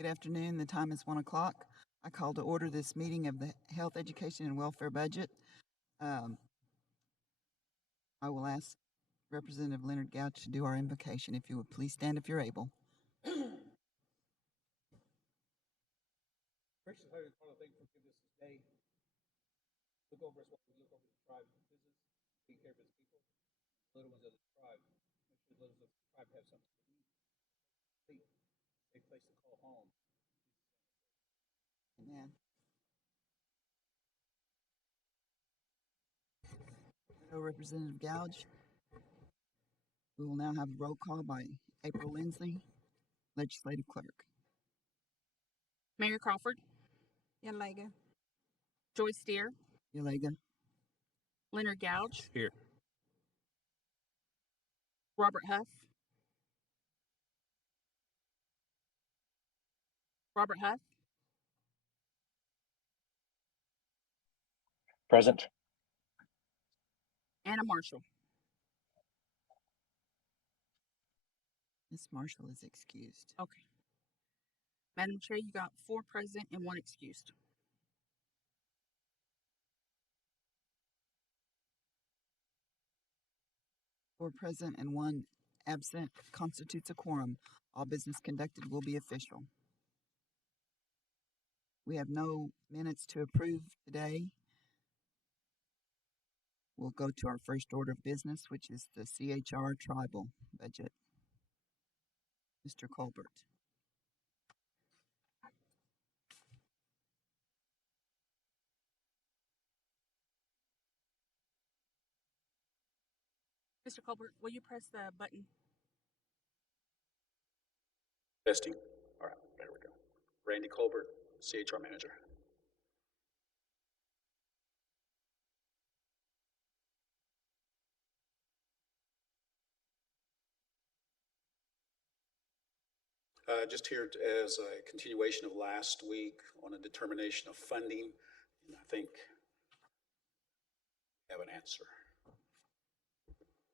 Good afternoon. The time is 1 o'clock. I call to order this meeting of the Health, Education, and Welfare Budget. I will ask Representative Leonard Gouch to do our invocation. If you would please stand if you're able. Gracious Heavenly Father, thank you for giving us this day. Look over us while we look over the tribe of business, taking care of its people, little ones of the tribe. Make sure the little ones of the tribe have something to eat, sleep, a place to call home. Amen. Hello, Representative Gouch. We will now have a roll call by April Lindsley, Legislative Clerk. Mayor Crawford. Yalega. Joyce Deere. Yalega. Leonard Gouch. Here. Robert Huff. Robert Huff. Present. Anna Marshall. Ms. Marshall is excused. Okay. Madam Chair, you got 4 present and 1 excused. Four present and 1 absent constitutes a quorum. All business conducted will be official. We have no minutes to approve today. We'll go to our first order of business, which is the CHR tribal budget. Mr. Colbert. Mr. Colbert, will you press the button? Testing. All right, there we go. Randy Colbert, CHR Manager. Just here as a continuation of last week on a determination of funding, and I think we have an answer.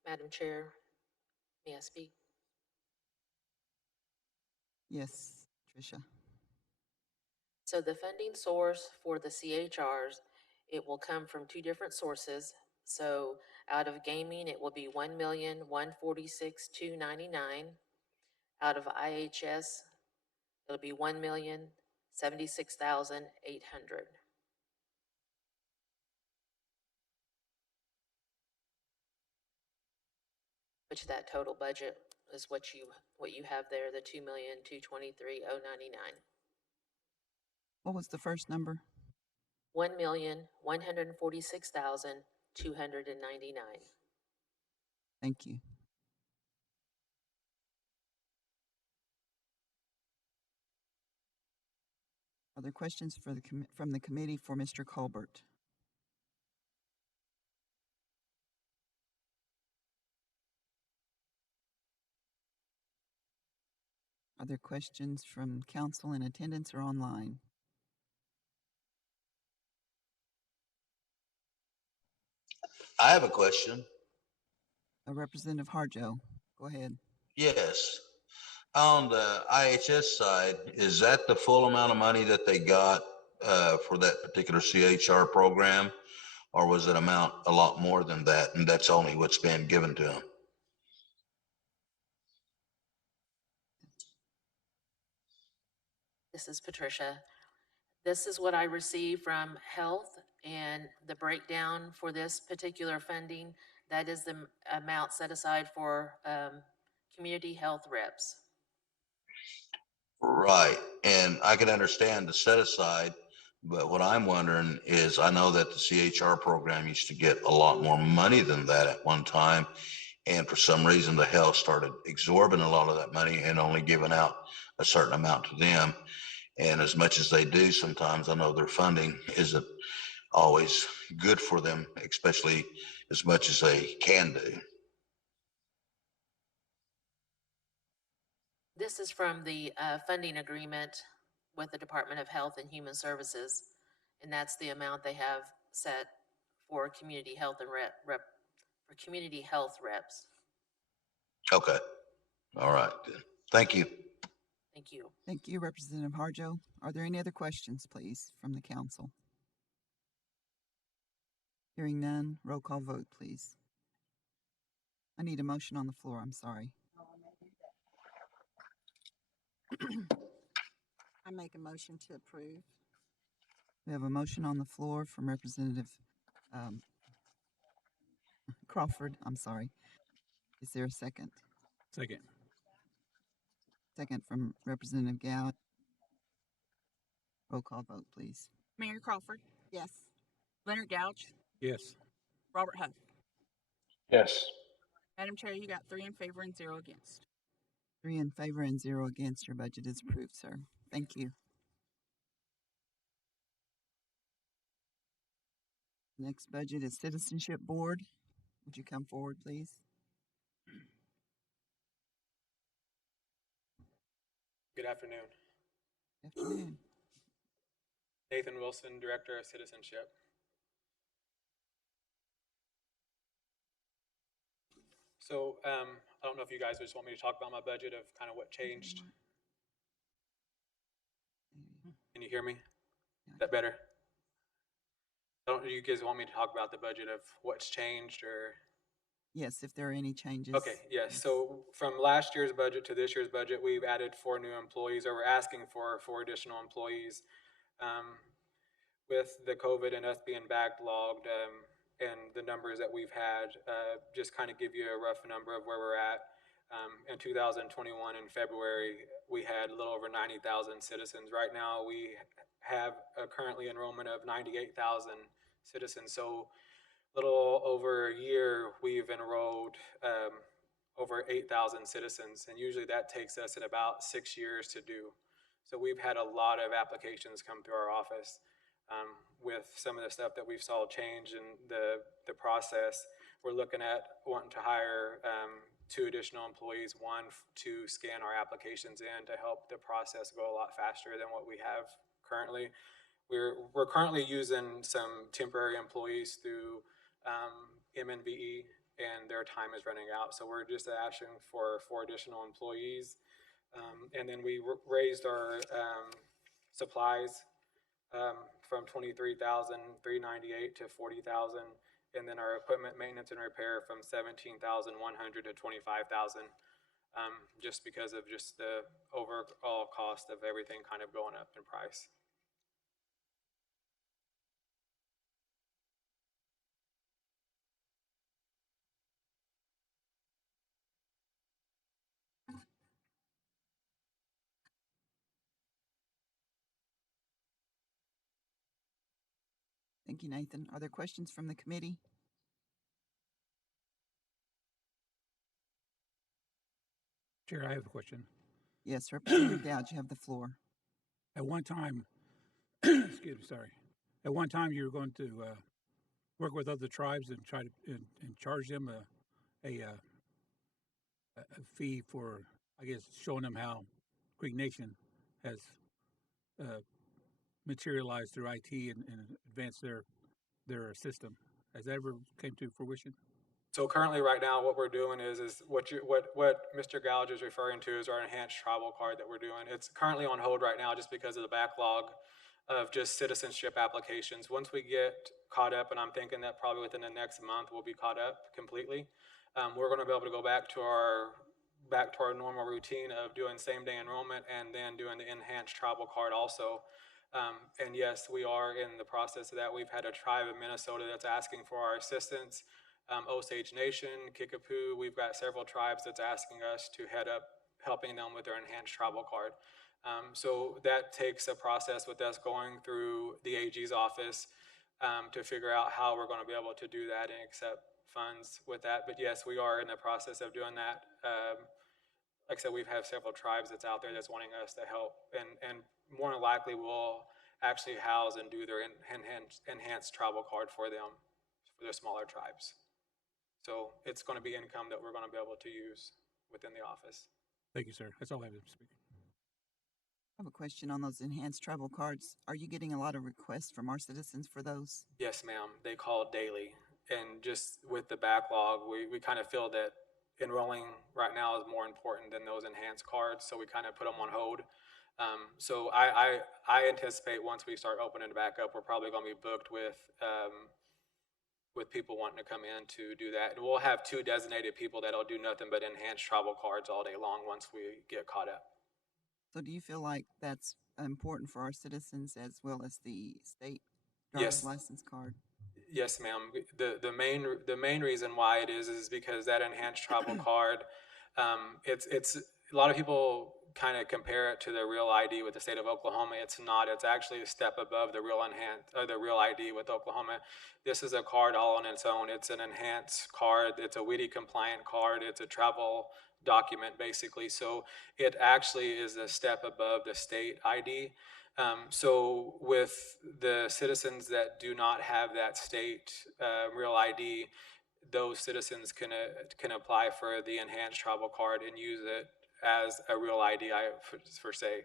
Madam Chair, may I speak? Yes, Tricia. So the funding source for the CHRs, it will come from 2 different sources. So out of gaming, it will be $1,146,299. Out of IHS, it'll be $1,076,800. Which that total budget is what you have there, the $2,223,099. What was the first number? $1,146,299. Thank you. Are there questions from the committee for Mr. Colbert? Are there questions from council in attendance or online? I have a question. Representative Harjo, go ahead. Yes. On the IHS side, is that the full amount of money that they got for that particular CHR program? Or was it amount a lot more than that, and that's only what's been given to them? This is Patricia. This is what I received from Health, and the breakdown for this particular funding, that is the amount set aside for community health reps. Right, and I can understand the set aside, but what I'm wondering is, I know that the CHR program used to get a lot more money than that at one time, and for some reason the health started absorbing a lot of that money and only giving out a certain amount to them. And as much as they do, sometimes I know their funding isn't always good for them, especially as much as they can do. This is from the funding agreement with the Department of Health and Human Services, and that's the amount they have set for community health and for community health reps. Okay. All right. Thank you. Thank you. Thank you. Thank you, Representative Harjo. Are there any other questions, please, from the council? Hearing none, roll call vote, please. I need a motion on the floor, I'm sorry. I make a motion to approve. We have a motion on the floor from Representative um, Crawford, I'm sorry. Is there a second? Second. Second from Representative Gouge. Roll call vote, please. Mayor Crawford, Yes. Leonard Gouge, Yes. Robert Huff. Yes. Madam Chair, you got 3 in favor and 0 against. 3 in favor and 0 against. Your budget is approved, sir. Thank you. Next budget is Citizenship Board. Would you come forward, please? Good afternoon. Afternoon. Nathan Wilson, Director of Citizenship. So I don't know if you guys just want me to talk about my budget of kind of what changed. Can you hear me? Is that better? Do you guys want me to talk about the budget of what's changed or? Yes, if there are any changes. Okay, yes. So from last year's budget to this year's budget, we've added 4 new employees, or we're asking for 4 additional employees. With the COVID and us being backlogged and the numbers that we've had, just kind of give you a rough number of where we're at. In 2021 in February, we had a little over 90,000 citizens. Right now, we have a currently enrollment of 98,000 citizens. So a little over a year, we've enrolled over 8,000 citizens, and usually that takes us in about 6 years to do. So we've had a lot of applications come through our office. With some of the stuff that we've saw change in the process, we're looking at wanting to hire 2 additional employees, one to scan our applications in to help the process go a lot faster than what we have currently. We're currently using some temporary employees through MNBE, and their time is running out. So we're just asking for 4 additional employees. And then we raised our supplies from $23,398 to $40,000, and then our equipment maintenance and repair from $17,100 to $25,000, just because of just the overall cost of everything kind of going up in price. Thank you, Nathan. Are there questions from the committee? Chair, I have a question. Yes, Representative Gouge, you have the floor. At one time, excuse me, sorry. At one time, you were going to work with other tribes and try to and charge them a fee for, I guess, showing them how Creek Nation has materialized through IT and advanced their system. Has that ever came to fruition? So currently, right now, what we're doing is what Mr. Gouge is referring to is our enhanced tribal card that we're doing. It's currently on hold right now just because of the backlog of just citizenship applications. Once we get caught up, and I'm thinking that probably within the next month we'll be caught up completely, we're going to be able to go back to our normal routine of doing same-day enrollment and then doing the enhanced tribal card also. And yes, we are in the process of that. We've had a tribe in Minnesota that's asking for our assistance. Osage Nation, Kickapoo, we've got several tribes that's asking us to head up helping them with their enhanced tribal card. So that takes a process with us going through the AG's office to figure out how we're going to be able to do that and accept funds with that. But yes, we are in the process of doing that. Like I said, we have several tribes that's out there that's wanting us to help, and more than likely we'll actually house and do their enhanced tribal card for them, for the smaller tribes. So it's going to be income that we're going to be able to use within the office. Thank you, sir. That's all I have to speak. I have a question on those enhanced tribal cards. Are you getting a lot of requests from our citizens for those? Yes, ma'am. They call daily. And just with the backlog, we kind of feel that enrolling right now is more important than those enhanced cards, so we kind of put them on hold. So I anticipate once we start opening it back up, we're probably going to be booked with people wanting to come in to do that. And we'll have 2 designated people that'll do nothing but enhance travel cards all day long once we get caught up. So do you feel like that's important for our citizens as well as the state driver's Yes. license card? Yes, ma'am. The main reason why it is because that enhanced travel card, it's a lot of people kind of compare it to the real ID with the state of Oklahoma. It's not. It's actually a step above the the real ID with Oklahoma. This is a card all on its own. It's an enhanced card. It's a WIDI compliant card. It's a travel document basically. So it actually is a step above the state ID. So with the citizens that do not have that state real ID, those citizens can apply for the enhanced travel card and use it as a real ID, for say,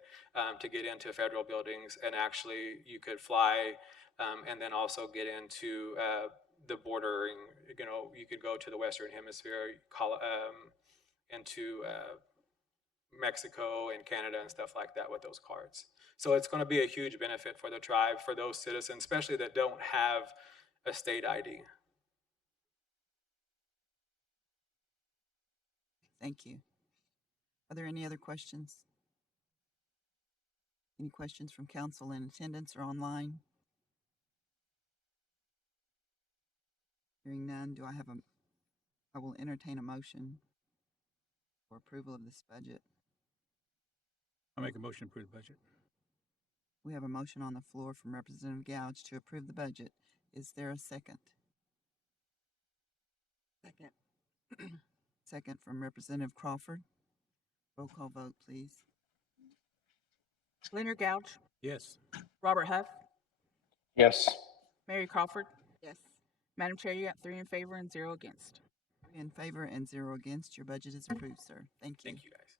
to get into federal buildings. And actually, you could fly and then also get into the bordering. You know, you could go to the Western Hemisphere, into Mexico and Canada and stuff like that with those cards. So it's going to be a huge benefit for the tribe, for those citizens, especially that don't have a state ID. Thank you. Are there any other questions? Any questions from council in attendance or online? Hearing none, I will entertain a motion for approval of this budget. I make a motion to approve the budget. We have a motion on the floor from Representative Gouge to approve the budget. Is there a second? Second. Second from Representative Crawford. Roll call vote, please. Leonard Gouge, Yes. Robert Huff, Yes. Mary Crawford. Yes. Madam Chair, you got 3 in favor and 0 against. 3 in favor and 0 against. Your budget is approved, sir. Thank you. Thank you, guys.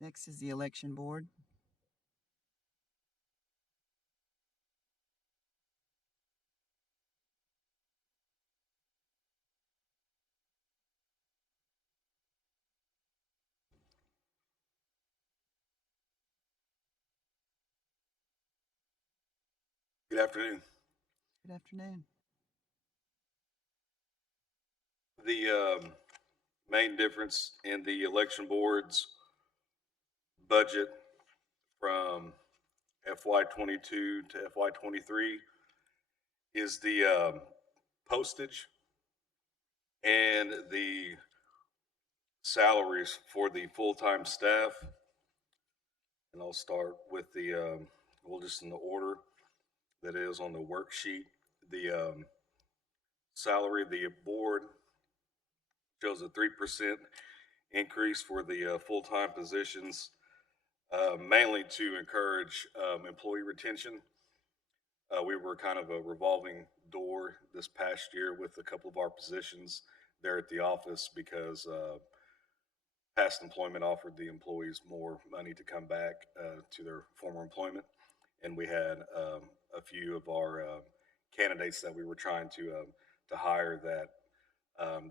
Next is the election board. Good afternoon. Good afternoon. The main difference in the election board's budget from FY22 to FY23 is the postage and the salaries for the full-time staff. And I'll start with well, just in the order that is on the worksheet. The salary of the board shows a 3% increase for the full-time positions, mainly to encourage employee retention. We were kind of a revolving door this past year with a couple of our positions there at the office because past employment offered the employees more money to come back to their former employment. And we had a few of our candidates that we were trying to hire that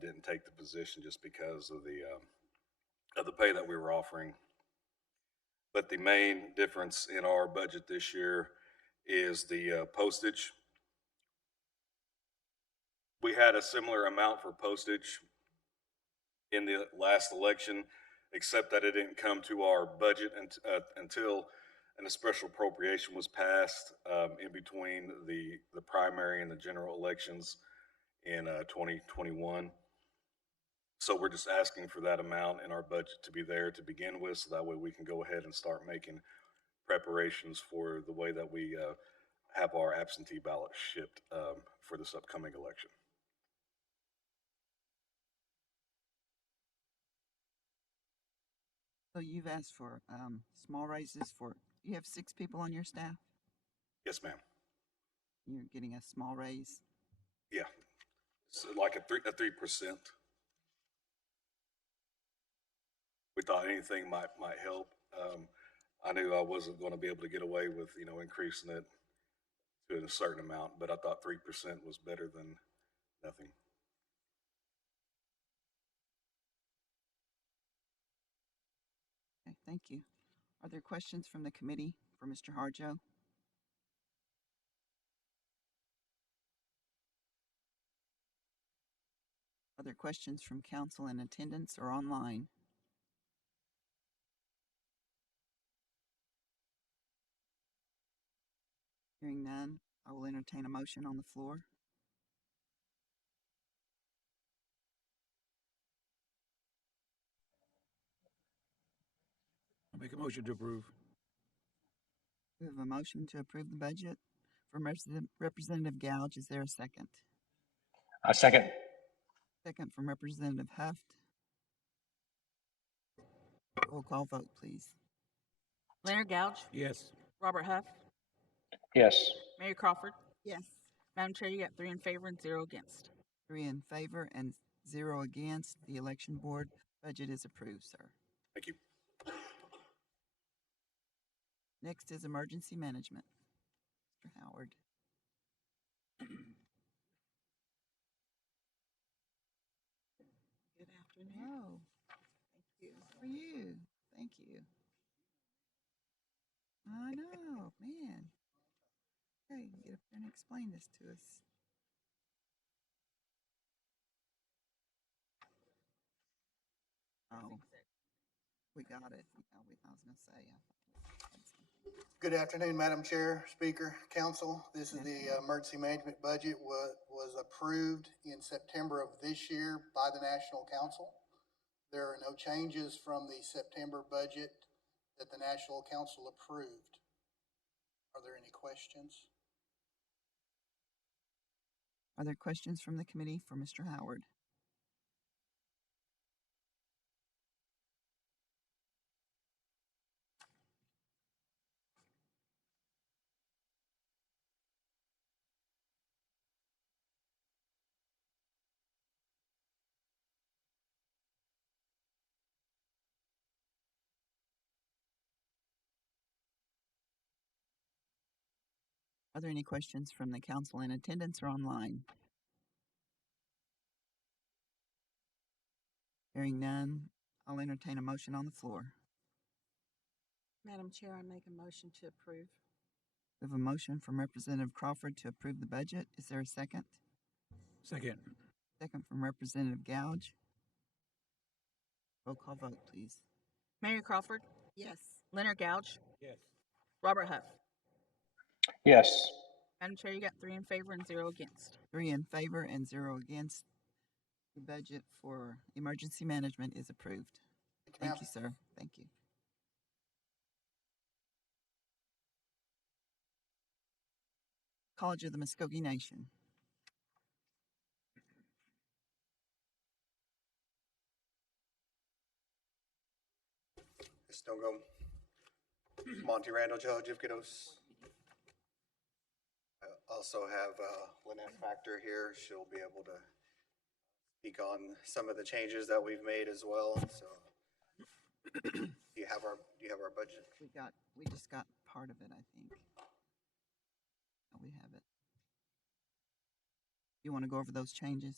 didn't take the position just because of the pay that we were offering. But the main difference in our budget this year is the postage. We had a similar amount for postage in the last election, except that it didn't come to our budget until a special appropriation was passed in between the primary and the general elections in 2021. So we're just asking for that amount in our budget to be there to begin with, so that way we can go ahead and start making preparations for the way that we have our absentee ballots shipped for this upcoming election. So you've asked for small raises you have 6 people on your staff? Yes, ma'am. You're getting a small raise? Yeah, so like a 3%. We thought anything might help. I knew I wasn't going to be able to get away with, increasing it to a certain amount, but I thought 3% was better than nothing. Okay, thank you. Are there questions from the committee for Mr. Harjo? Are there questions from council in attendance or online? Hearing none, I will entertain a motion on the floor. I'll make a motion to approve. We have a motion to approve the budget from Representative Gouge. Is there a second? A second. Second from Representative Huft. Roll call vote, please. Leonard Gouge, Yes. Robert Huff, Yes. Mary Crawford. Yes. Madam Chair, you got 3 in favor and 0 against. 3 in favor and 0 against. The election board budget is approved, sir. Thank you. Next is emergency management. Mr. Howard. Good afternoon. Hello. Thank you. How are you? Thank you. I know, man. Okay, get up there and explain this to us. Oh, we got it. Yeah, I was going to say. Good afternoon, Madam Chair, Speaker, Council. This is the emergency management budget was approved in September of this year by the National Council. There are no changes from the September budget that the National Council approved. Are there any questions? Are there questions from the committee for Mr. Howard? Are there any questions from the council in attendance or online? Hearing none, I'll entertain a motion on the floor. Madam Chair, I make a motion to approve. We have a motion from Representative Crawford to approve the budget. Is there a second? Second. Second from Representative Gouge. Roll call vote, please. Mary Crawford, Yes. Leonard Gouge, Yes. Robert Huff. Yes. Madam Chair, you got 3 in favor and 0 against. 3 in favor and 0 against. The budget for emergency management is approved. Thank you, sir. Thank you. College of the Muskogee Nation. Stonegum, Monty Randall, Judge of Kiddos. I also have Lynette Factor here. She'll be able to speak on some of the changes that we've made as well. So, do you have our budget? We just got part of it, I think. Oh, we have it. You want to go over those changes?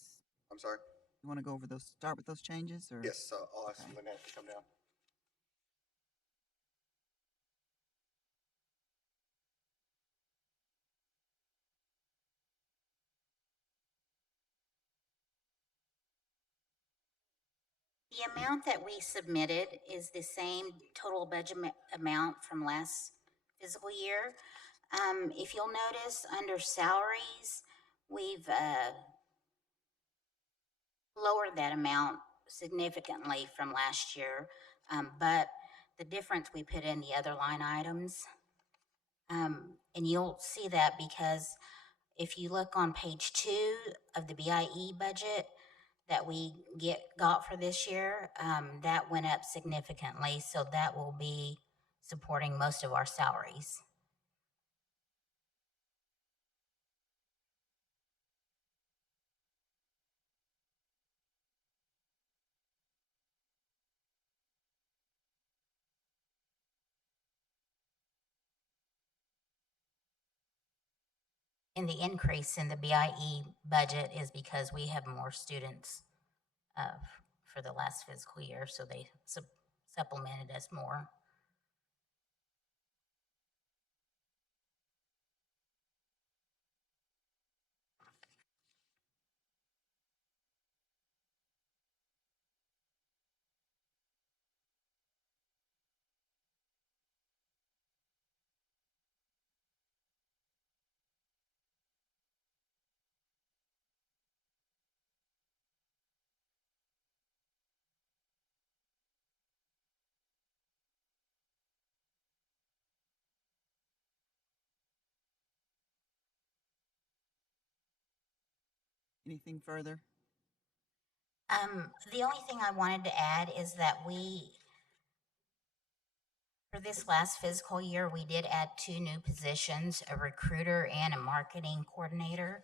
I'm sorry? You want to go over those, start with those changes, or? Yes, I'll ask Lynette to come down. The amount that we submitted is the same total budget amount from last fiscal year. If you'll notice, under salaries, we've lowered that amount significantly from last year, but the difference we put in the other line items. And you'll see that because if you look on page 2 of the BIE budget that we got for this year, that went up significantly, so that will be supporting most of our salaries. in the increase in the BIE budget is because we have more students for the last fiscal year, so they supplemented us more. Anything further? The only thing I wanted to add is that for this last fiscal year, we did add 2 new positions, a recruiter and a marketing coordinator.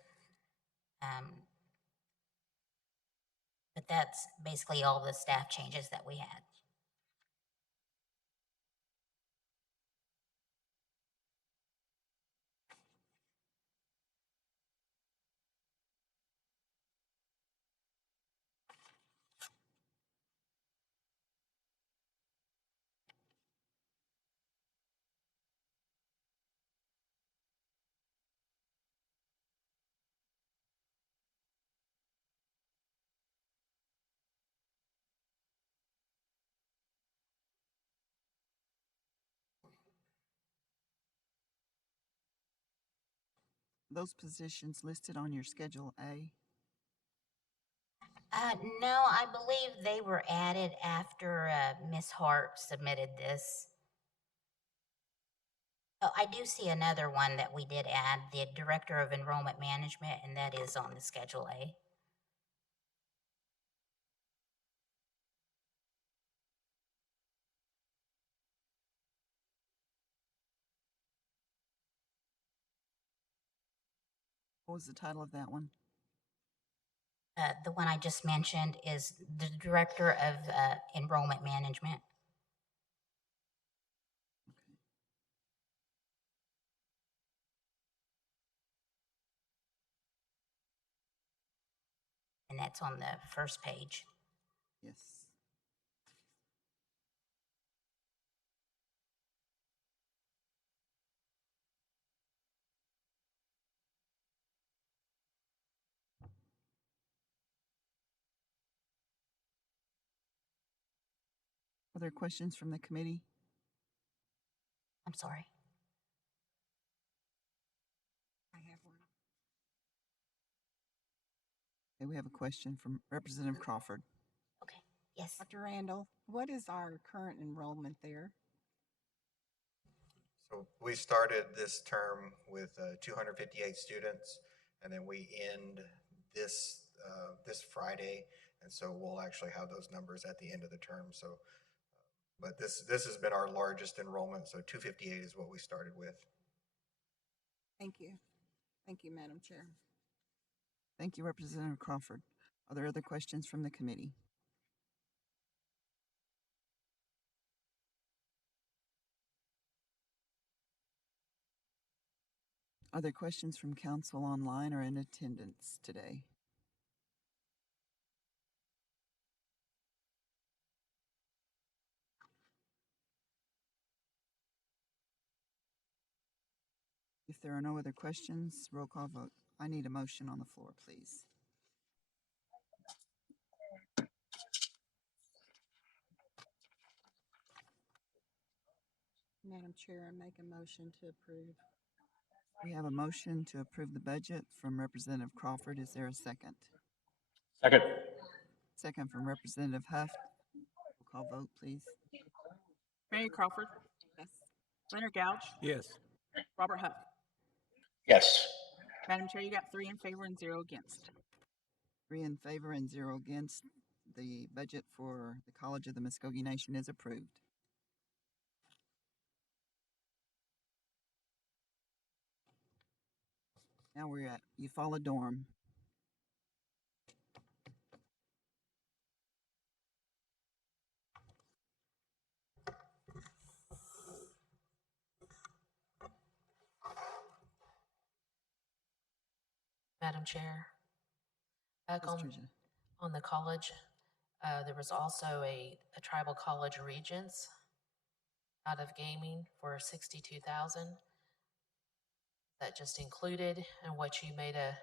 But that's basically all the staff changes that we had. Those positions listed on your Schedule A? No, I believe they were added after Ms. Hart submitted this. Oh, I do see another one that we did add, the Director of Enrollment Management, and that is on the Schedule A. What was the title of that one? The one I just mentioned is the Director of Enrollment Management. And that's on the first page. Yes. Are there questions from the committee? I'm sorry. I have one. Okay, we have a question from Representative Crawford. Okay, yes. Dr. Randall, what is our current enrollment there? So we started this term with 258 students, and then we end this this Friday, and so we'll actually have those numbers at the end of the term. So, but this has been our largest enrollment. So 258 is what we started with. Thank you. Thank you, Madam Chair. Thank you, Representative Crawford. Are there other questions from the committee? Are there questions from council online or in attendance today? If there are no other questions, roll call vote. I need a motion on the floor, please. Madam Chair, I make a motion to approve. We have a motion to approve the budget from Representative Crawford. Is there a second? Second. Second from Representative Huff. Roll call vote, please. Mary Crawford, Yes. Leonard Gouge, Yes. Robert Huff. Yes. Madam Chair, you got 3 in favor and 0 against. 3 in favor and 0 against. The budget for the College of the Muskogee Nation is approved. Now we're at Eufaula Dorm. Madam Chair, back Ms. Tricia. on the college, there was also a tribal college regents out of gaming for 62,000. That just included and what you made a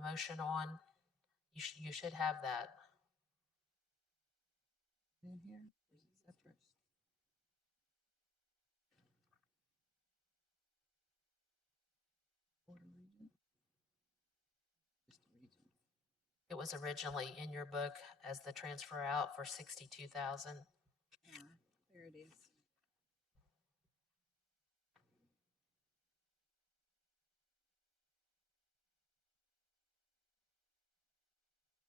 motion on. You should have that. In here, or is it separate? Board of Regents? Just the region. It was originally in your book as the transfer out for 62,000. Yeah, there it is.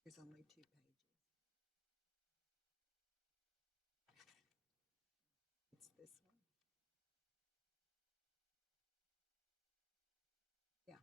There's only 2 pages. It's this one. Yeah.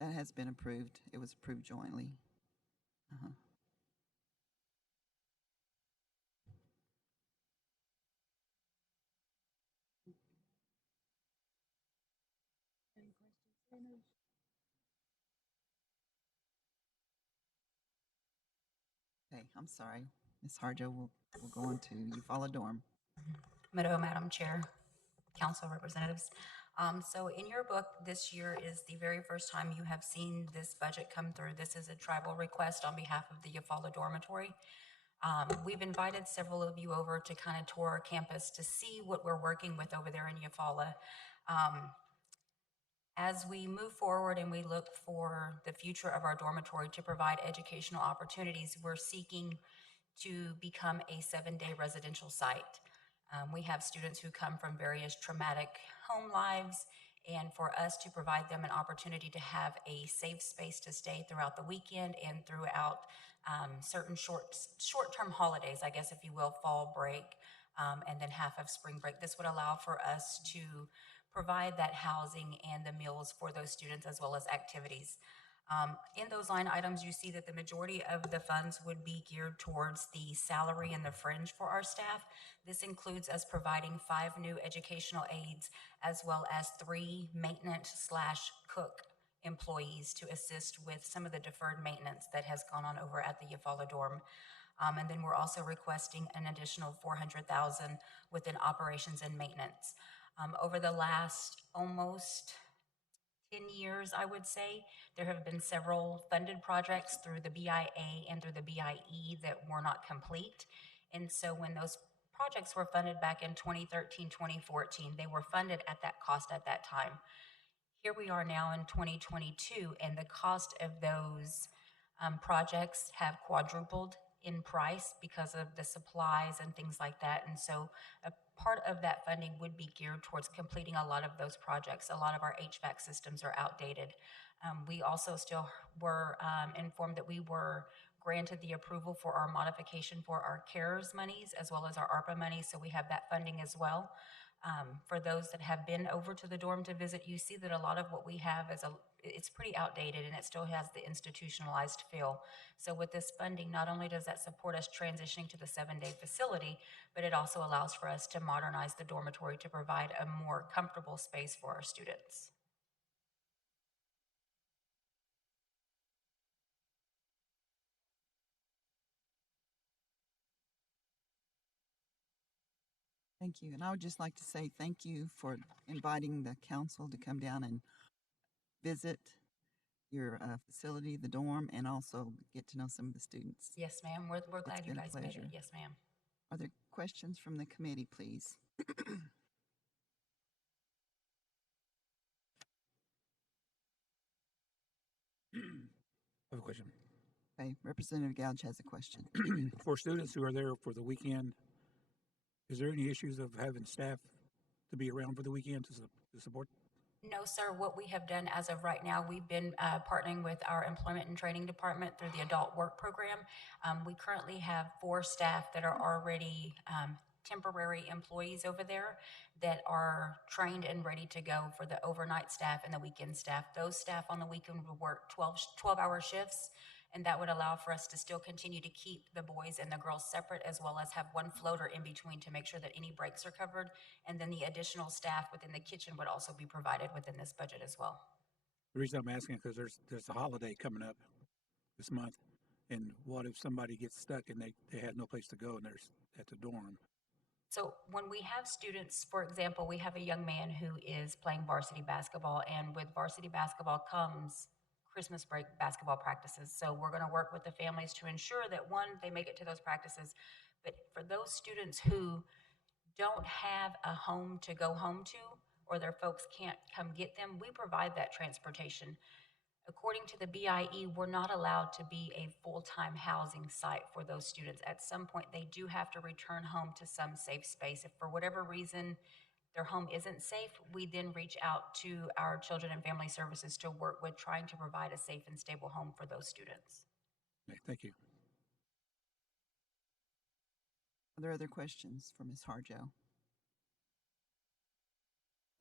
That has been approved. It was approved jointly. Uh-huh. Any questions, Leonard? Okay, I'm sorry. Ms. Harjo will go on to Eufaula Dorm. Madam Chair, Council Representatives. So in your book, this year is the very first time you have seen this budget come through. This is a tribal request on behalf of the Eufaula Dormitory. We've invited several of you over to kind of tour our campus to see what we're working with over there in Eufaula. As we move forward and we look for the future of our dormitory to provide educational opportunities, we're seeking to become a 7-day residential site. We have students who come from various traumatic home lives, and for us to provide them an opportunity to have a safe space to stay throughout the weekend and throughout certain short-term holidays, I guess, if you will, fall break, and then half of spring break. This would allow for us to provide that housing and the meals for those students as well as activities. In those line items, you see that the majority of the funds would be geared towards the salary and the fringe for our staff. This includes us providing 5 new educational aides as well as 3 maintenance/cook employees to assist with some of the deferred maintenance that has gone on over at the Eufaula dorm. And then we're also requesting an additional $400,000 within operations and maintenance. Over the last almost 10 years, I would say, there have been several funded projects through the BIA and through the BIE that were not complete. And so when those projects were funded back in 2013, 2014, they were funded at that cost at that time. Here we are now in 2022, and the cost of those projects have quadrupled in price because of the supplies and things like that. And so a part of that funding would be geared towards completing a lot of those projects. A lot of our HVAC systems are outdated. We also still were informed that we were granted the approval for our modification for our CARES monies as well as our ARPA money, so we have that funding as well. For those that have been over to the dorm to visit, you see that a lot of what we have is it's pretty outdated and it still has the institutionalized feel. So with this funding, not only does that support us transitioning to the 7-day facility, but it also allows for us to modernize the dormitory to provide a more comfortable space for our students. Thank you. And I would just like to say thank you for inviting the council to come down and visit your facility, the dorm, and also get to know some of the students. Yes, ma'am. We're glad you been a guys made it. pleasure. Yes, ma'am. Are there questions from the committee, please? I have a question. Okay, Representative Gouge has a question. For students who are there for the weekend, is there any issues of having staff to be around for the weekend to support? No, sir. What we have done as of right now, we've been partnering with our employment and training department through the adult work program. We currently have 4 staff that are already temporary employees over there that are trained and ready to go for the overnight staff and the weekend staff. Those staff on the weekend would work 12-hour shifts, and that would allow for us to still continue to keep the boys and the girls separate, as well as have one floater in between to make sure that any breaks are covered. And then the additional staff within the kitchen would also be provided within this budget as well. The reason I'm asking is because there's a holiday coming up this month, and what if somebody gets stuck and they have no place to go and there's at the dorm? So when we have students, for example, we have a young man who is playing varsity basketball, and with varsity basketball comes Christmas break basketball practices. So we're going to work with the families to ensure that, one, they make it to those practices. But for those students who don't have a home to go home to, or their folks can't come get them, we provide that transportation. According to the BIE, we're not allowed to be a full-time housing site for those students. At some point, they do have to return home to some safe space. If for whatever reason their home isn't safe, we then reach out to our Children and Family Services to work with trying to provide a safe and stable home for those students. Okay, thank you. Are there other questions for Ms. Harjo?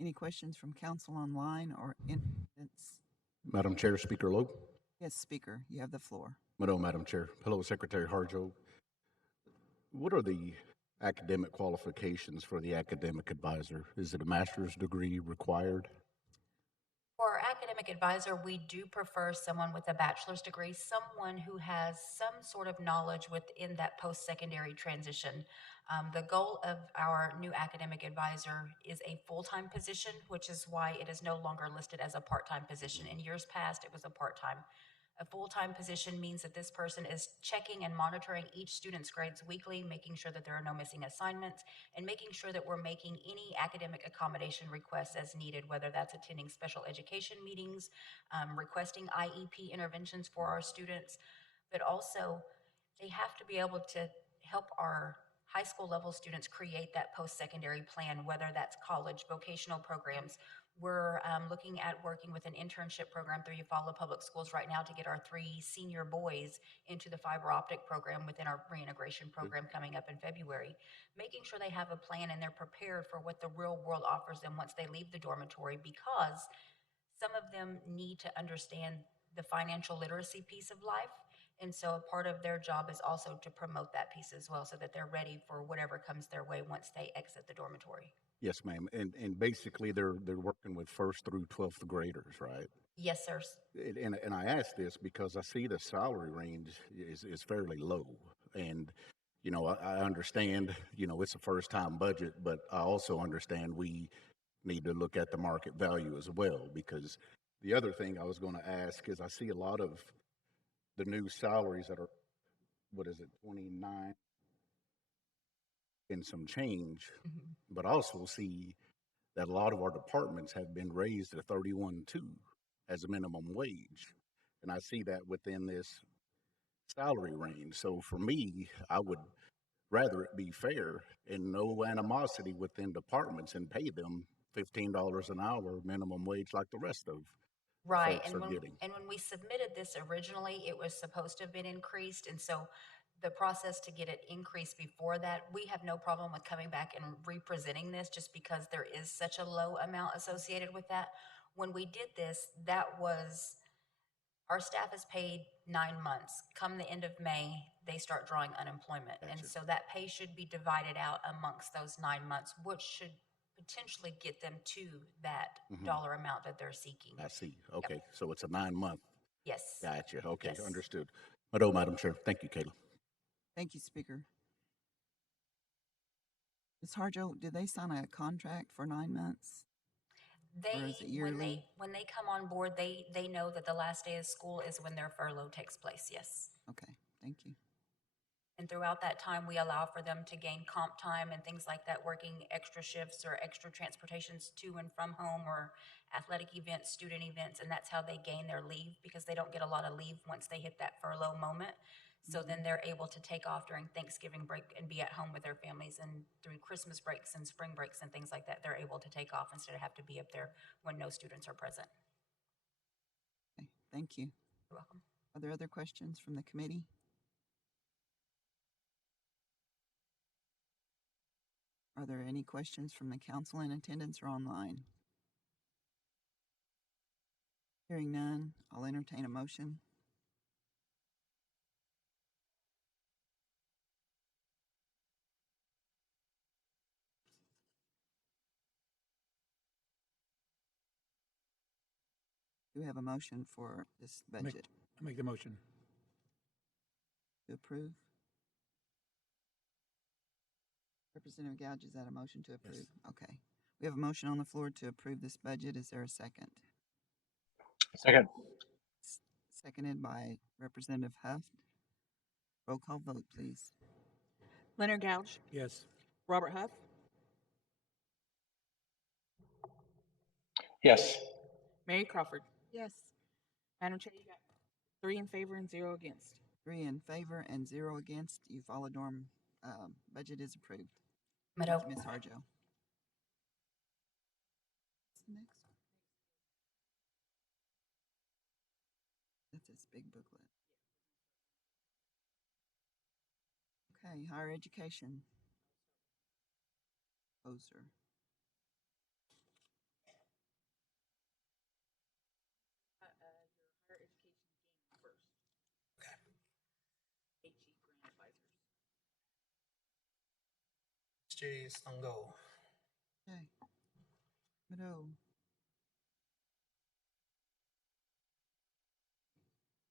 Any questions from council online or in attendance? Madam Chair, Speaker Loeb. Yes, Speaker, you have the floor. Hello, Madam Chair. Hello, Secretary Harjo. What are the academic qualifications for the academic advisor? Is it a master's degree required? For our academic advisor, we do prefer someone with a bachelor's degree, someone who has some sort of knowledge within that post-secondary transition. The goal of our new academic advisor is a full-time position, which is why it is no longer listed as a part-time position. In years past, it was a part-time. A full-time position means that this person is checking and monitoring each student's grades weekly, making sure that there are no missing assignments, and making sure that we're making any academic accommodation requests as needed, whether that's attending special education meetings, requesting IEP interventions for our students, but also they have to be able to help our high school level students create that post-secondary plan, whether that's college, vocational programs. We're looking at working with an internship program through Eufaula Public Schools right now to get our 3 senior boys into the fiber optic program within our reintegration program coming up in February, making sure they have a plan and they're prepared for what the real world offers them once they leave the dormitory, because some of them need to understand the financial literacy piece of life. And so a part of their job is also to promote that piece as well, so that they're ready for whatever comes their way once they exit the dormitory. Yes, ma'am. And basically they're working with 1st through 12th graders, right? Yes, sir. And I ask this because I see the salary range is fairly low. And, you know, I understand, you know, it's a first time budget, but I also understand we need to look at the market value as well, because the other thing I was going to ask is I see a lot of the new salaries that are, 29 and some change, but also see that a lot of our departments have been raised to 31.2 as a minimum wage. And I see that within this salary range. So for me, I would rather it be fair and no animosity within departments and pay them $15 an hour minimum wage like the rest of Right, folks and are getting. when we submitted this originally, it was supposed to have been increased, and so the process to get it increased before that, we have no problem with coming back and representing this, just because there is such a low amount associated with that. When we did this, that was, our staff is paid 9 months. Come the end of May, they start drawing unemployment, and Gotcha. so that pay should be divided out amongst those 9 months, which should potentially get them to that dollar amount that they're seeking. I see. Okay. So it's a 9-month. Yes. Gotcha. Okay. Yes. Understood. Madam Chair. Thank you, Kayla. Thank you, Speaker. Ms. Harjo, did they sign a contract for 9 months? Or is it yearly? When they come on board, they know that the last day of school is when their furlough takes place. Yes. Okay, thank you. And throughout that time, we allow for them to gain comp time and things like that, working extra shifts or extra transportations to and from home, or athletic events, student events, and that's how they gain their leave, because they don't get a lot of leave once they hit that furlough moment. So then they're able to take off during Thanksgiving break and be at home with their families, and through Christmas breaks and spring breaks and things like that, they're able to take off instead of have to be up there when no students are present. Okay, thank you. You're welcome. Are there other questions from the committee? Are there any questions from the council in attendance or online? Hearing none, I'll entertain a motion. Do we have a motion for this budget I make the motion. to approve? Representative Gouge, is that a motion to approve? Okay. We have a motion on the floor to approve this budget. Is there a second? Second. Seconded by Representative Huff. Roll call vote, please. Leonard Gouge, Yes. Robert Huff, Yes. Mary Crawford. Yes. Madam Chair, you got 3 in favor and 0 against. 3 in favor and 0 against. Eufaula Dorm budget is approved. Meadow. Thank you, Ms. Harjo. What's the next? That's this big booklet. Okay, higher education. Poser. Your higher education gaming first. Okay. HE grant advisors. J. Stungo. Okay. Meadow.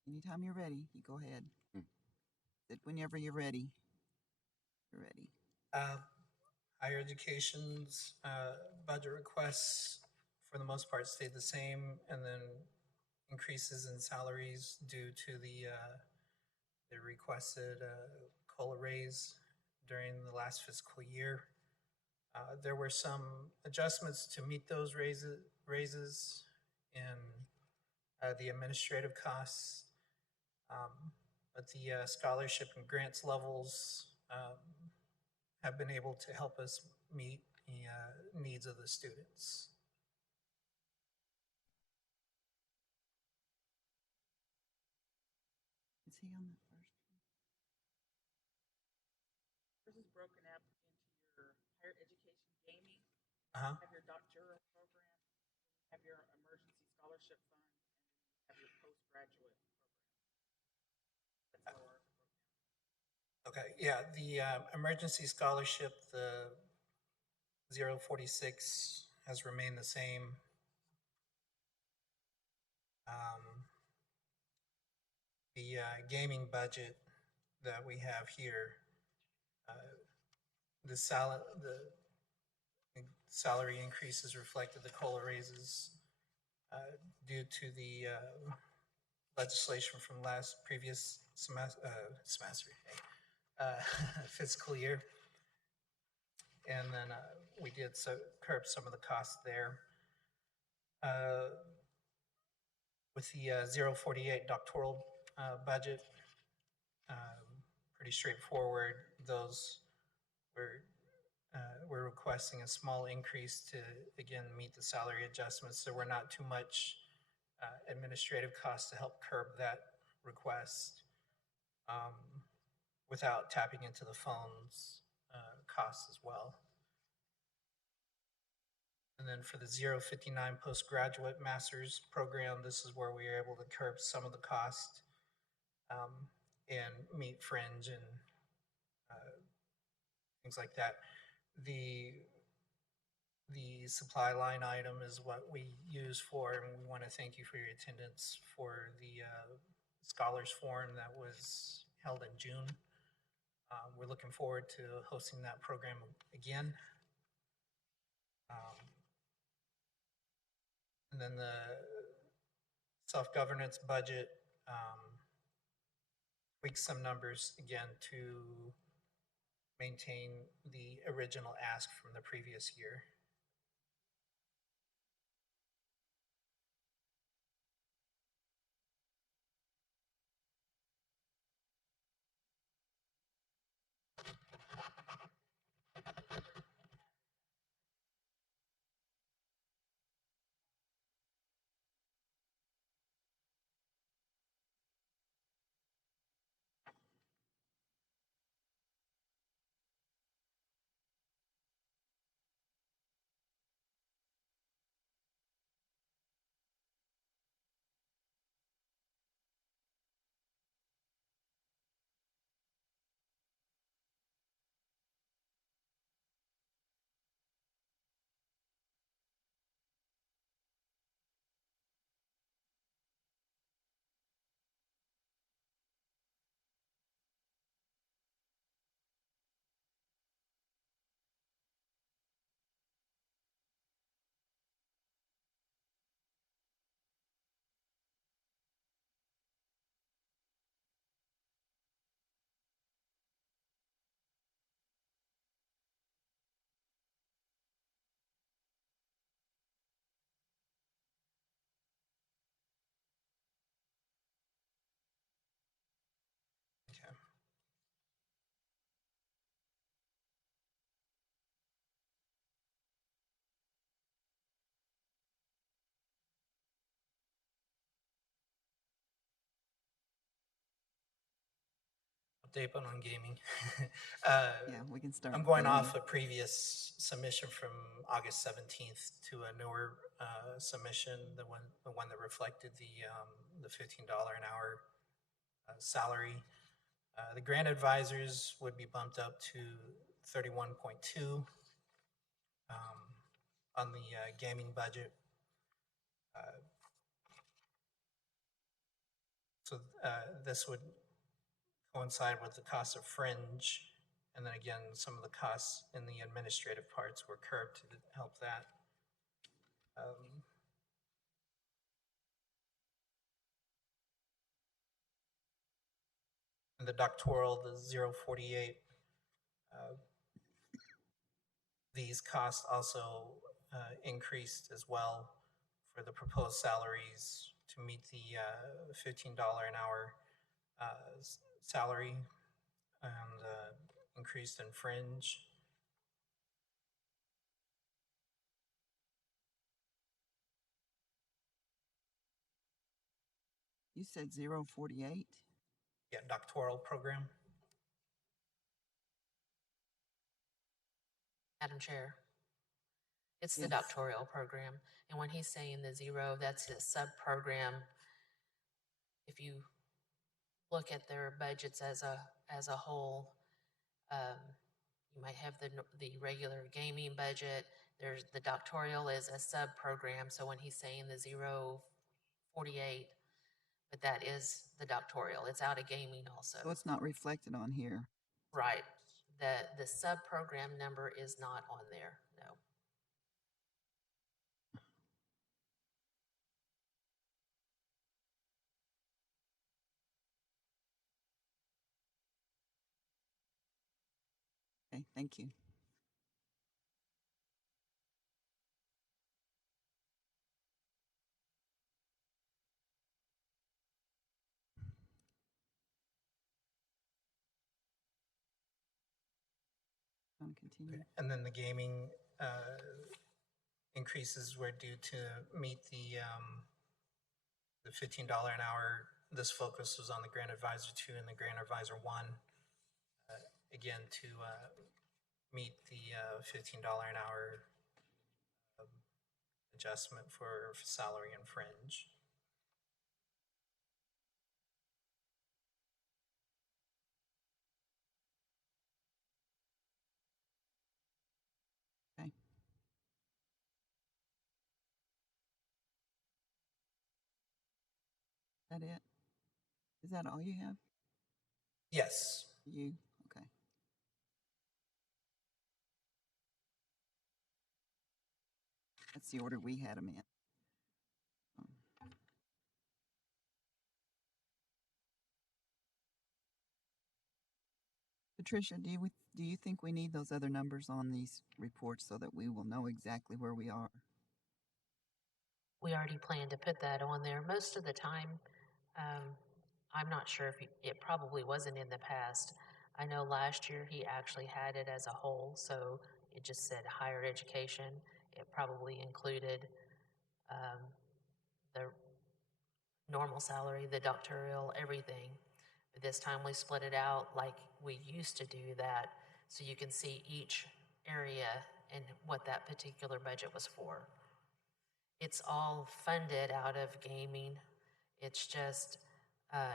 Anytime you're ready, you go ahead. Sit whenever you're ready. You're ready. Higher education's budget requests, for the most part, stayed the same, and then increases in salaries due to the requested COLA raise during the last fiscal year. There were some adjustments to meet those raises in the administrative costs, but the scholarship and grants levels have been able to help us meet the needs of the students. Is he on the first? This is broken up into your higher education gaming, Uh-huh. have your doctoral program, have your emergency scholarship fund, and have your postgraduate program. That's how ours broke down. Okay, yeah, the emergency scholarship, the 046 has remained the same. The gaming budget that we have here, the salary increases reflected the COLA raises due to the legislation from previous fiscal year. And then we did curb some of the costs there. With the 048 doctoral budget, pretty straightforward. Those we're requesting a small increase to, again, meet the salary adjustments. There were not too much administrative costs to help curb that request without tapping into the phone's costs as well. And then for the 059 postgraduate master's program, this is where we are able to curb some of the cost and meet fringe and things like that. The supply line item is what we use for, and we want to thank you for your attendance for the Scholars Forum that was held in June. We're looking forward to hosting that program again. And then the self-governance budget tweaks some numbers again to maintain the original ask from the previous year. update on gaming. Yeah, we can start. I'm with going gaming. off a previous submission from August 17th to a newer submission, the one that reflected the $15 an hour salary. The grant advisors would be bumped up to 31.2 on the gaming budget. So this would coincide with the cost of fringe. And then again, some of the costs in the administrative parts were curbed to help that. And the doctoral, the 048, these costs also increased as well for the proposed salaries to meet the $15 an hour salary and increased in fringe. You said 048? Yeah, doctoral program. Madam Chair, it's the Yes. doctoral program. And when he's saying the 0, that's his sub-program. If you look at their budgets as a whole, you might have the regular gaming budget. There's the doctoral is a sub-program. So when he's saying the 048, but that is the doctoral. It's out of gaming also. So it's not reflected on here. Right. The sub-program number is not on there, no. Okay, thank you. Want to continue? And then the gaming increases were due to meet the $15 an hour. This focus was on the Grant Advisor 2 and the Grant Advisor 1. Again, to meet the $15 an hour adjustment for salary and fringe. Okay. Is that it? Is that all you have? Yes. You? Okay. That's the order we had them in. Patricia, do you think we need those other numbers on these reports so that we will know exactly where we are? We already planned to put that on there. Most of the time, I'm not sure if it probably wasn't in the past. I know last year he actually had it as a whole, so it just said higher education. It probably included the normal salary, the doctoral, everything. But this time we split it out like we used to do that, so you can see each area and what that particular budget was for. It's all funded out of gaming. It's just,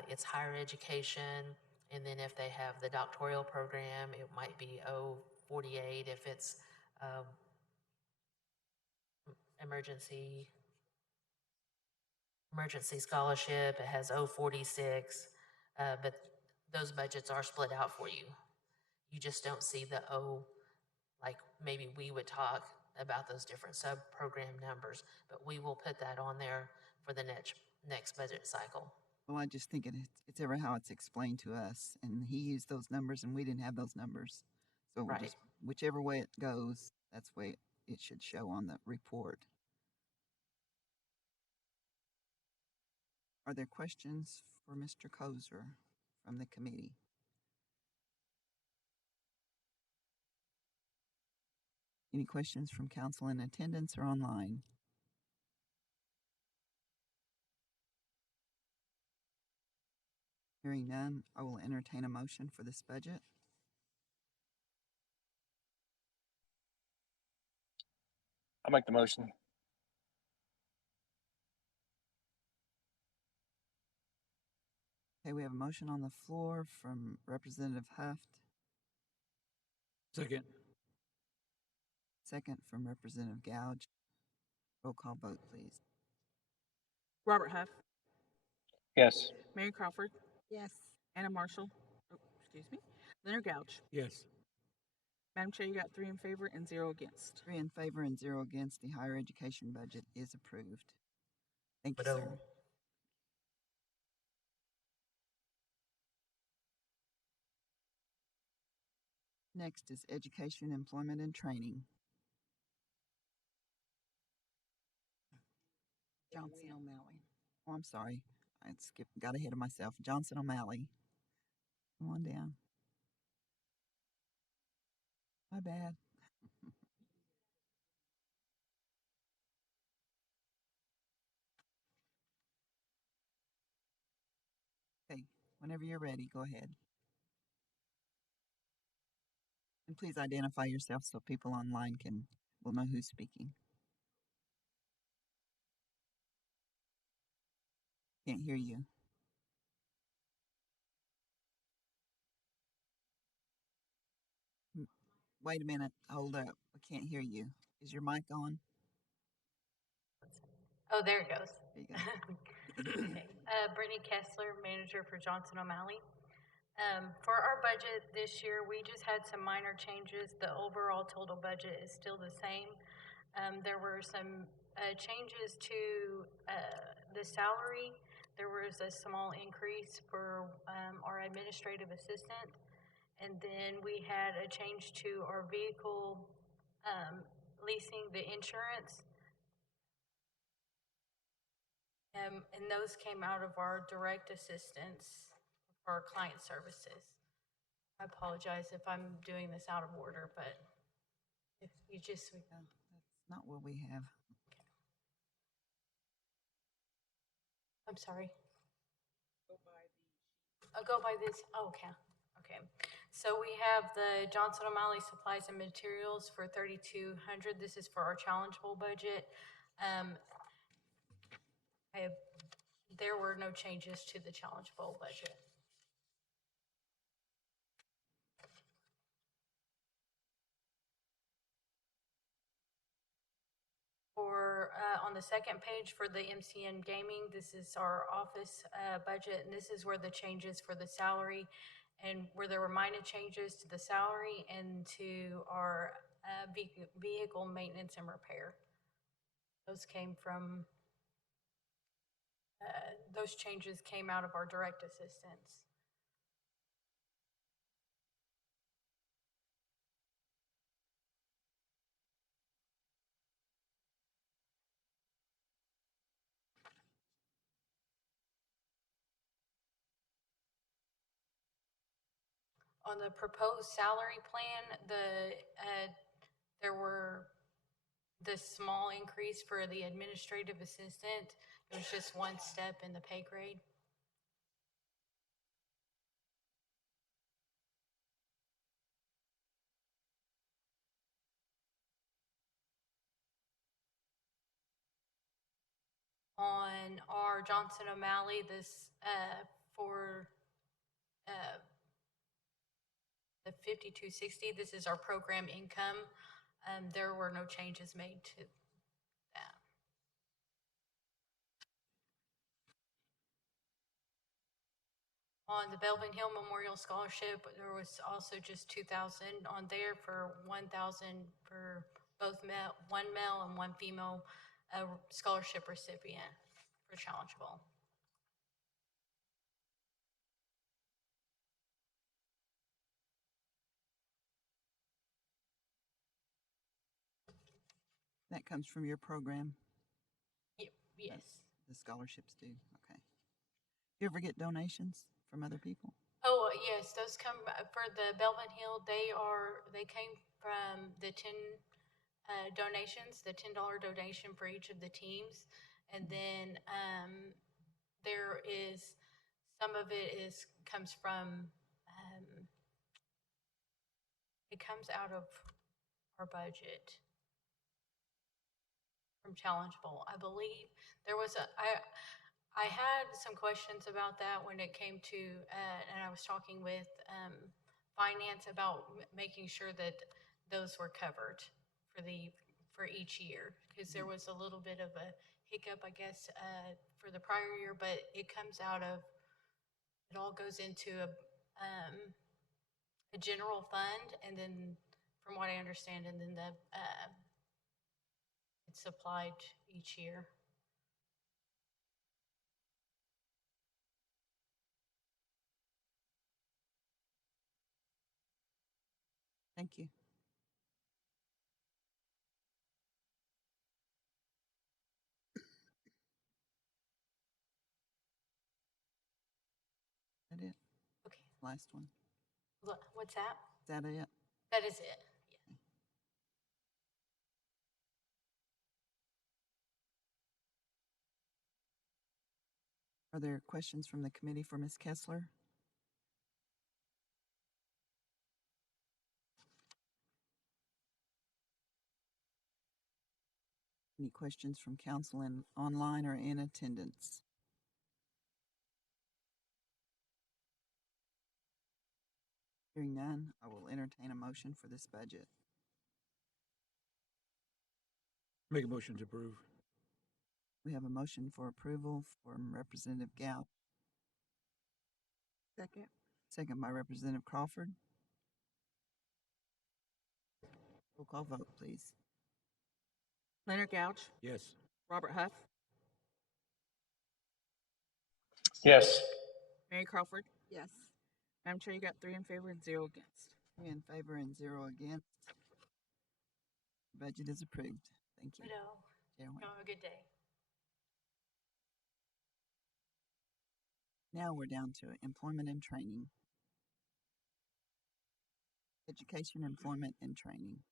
it's higher education. And then if they have the doctoral program, it might be 048 if it's emergency scholarship, it has 046, but those budgets are split out for you. You just don't see the like maybe we would talk about those different sub-program numbers, but we will put that on there for the next budget cycle. Well, I just think it's ever how it's explained to us, and he used those numbers and we didn't have those numbers. So we're just, whichever way it goes, that's the way it should show on the report. Are there questions for Mr. Kozer from the committee? Any questions from council in attendance or online? Hearing none, I will entertain a motion for this budget. I'll make the motion. Okay, we have a motion on the floor from Representative Huft, Second. second from Representative Gouge. Roll call vote, please. Robert Huff, Yes. Mary Crawford, Yes. Anna Marshall, Leonard Gouge. Yes. Madam Chair, you got 3 in favor and 0 against. 3 in favor and 0 against. The higher education budget is approved. Thank you, sir. Next is education, employment, and training. Johnson O'Malley. Oh, I'm sorry. I got ahead of myself. Johnson O'Malley. Come on down. My bad. Okay, whenever you're ready, go ahead. And please identify yourself so people online will know who's speaking. Can't hear you. Wait a minute. Hold up. I can't hear you. Is your mic on? Oh, there it goes. There you go. Okay. Brittany Kessler, manager for Johnson O'Malley. For our budget this year, we just had some minor changes. The overall total budget is still the same. There were some changes to the salary. There was a small increase for our administrative assistant. And then we had a change to our vehicle leasing, the insurance. And those came out of our direct assistance for our client services. I apologize if I'm doing this out of order, but if you just... That's not what we have. Okay. I'm sorry. I'll go by this. Oh, okay. Okay. So we have the Johnson O'Malley supplies and materials for $3,200. This is for our challengeable budget. There were no changes to the challengeable budget. For on the second page for the MCN Gaming, this is our office budget, and this is where the changes for the salary and where there were minor changes to the salary and to our vehicle maintenance and repair. Those came from, those changes came out of our direct assistance. On the proposed salary plan, there were the small increase for the administrative assistant. It was just one step in the pay grade. On our Johnson O'Malley, this for the 5260, this is our program income. There were no changes made to that. On the Belvin Hill Memorial Scholarship, there was also just 2,000 on there for 1,000 for both one male and one female scholarship recipient for challengeable. That comes from your program? Yes. The scholarships do. Okay. You ever get donations from other people? Oh, yes, those come for the Belvin Hill. They came from the 10 donations, the $10 donation for each of the teams. And then there is Some of it comes from, it comes out of our budget from Challengeable. I believe there was I had some questions about that when it came to, and I was talking with finance about making sure that those were covered for each year, because there was a little bit of a hiccup, I guess, for the prior year, but it all goes into a general fund, and then, from what I understand, and then it's supplied each year. Thank you. That it? Okay. Last one. What's that? Is that it? That is it. Yeah. Are there questions from the committee for Ms. Kessler? Any questions from council and online or in attendance? Hearing none, I will entertain a motion for this budget. Make a motion to approve. We have a motion for approval from Representative Gow. Second. Second by Representative Crawford. Roll call vote, please. Leonard Gouch, Yes. Robert Huff, Yes. Mary Crawford. Yes. Madam Chair, you got 3 in favor and 0 against. 3 in favor and 0 against. Budget is approved. Thank you. Have a good day. Now we're down to employment and training. Education, employment, and training.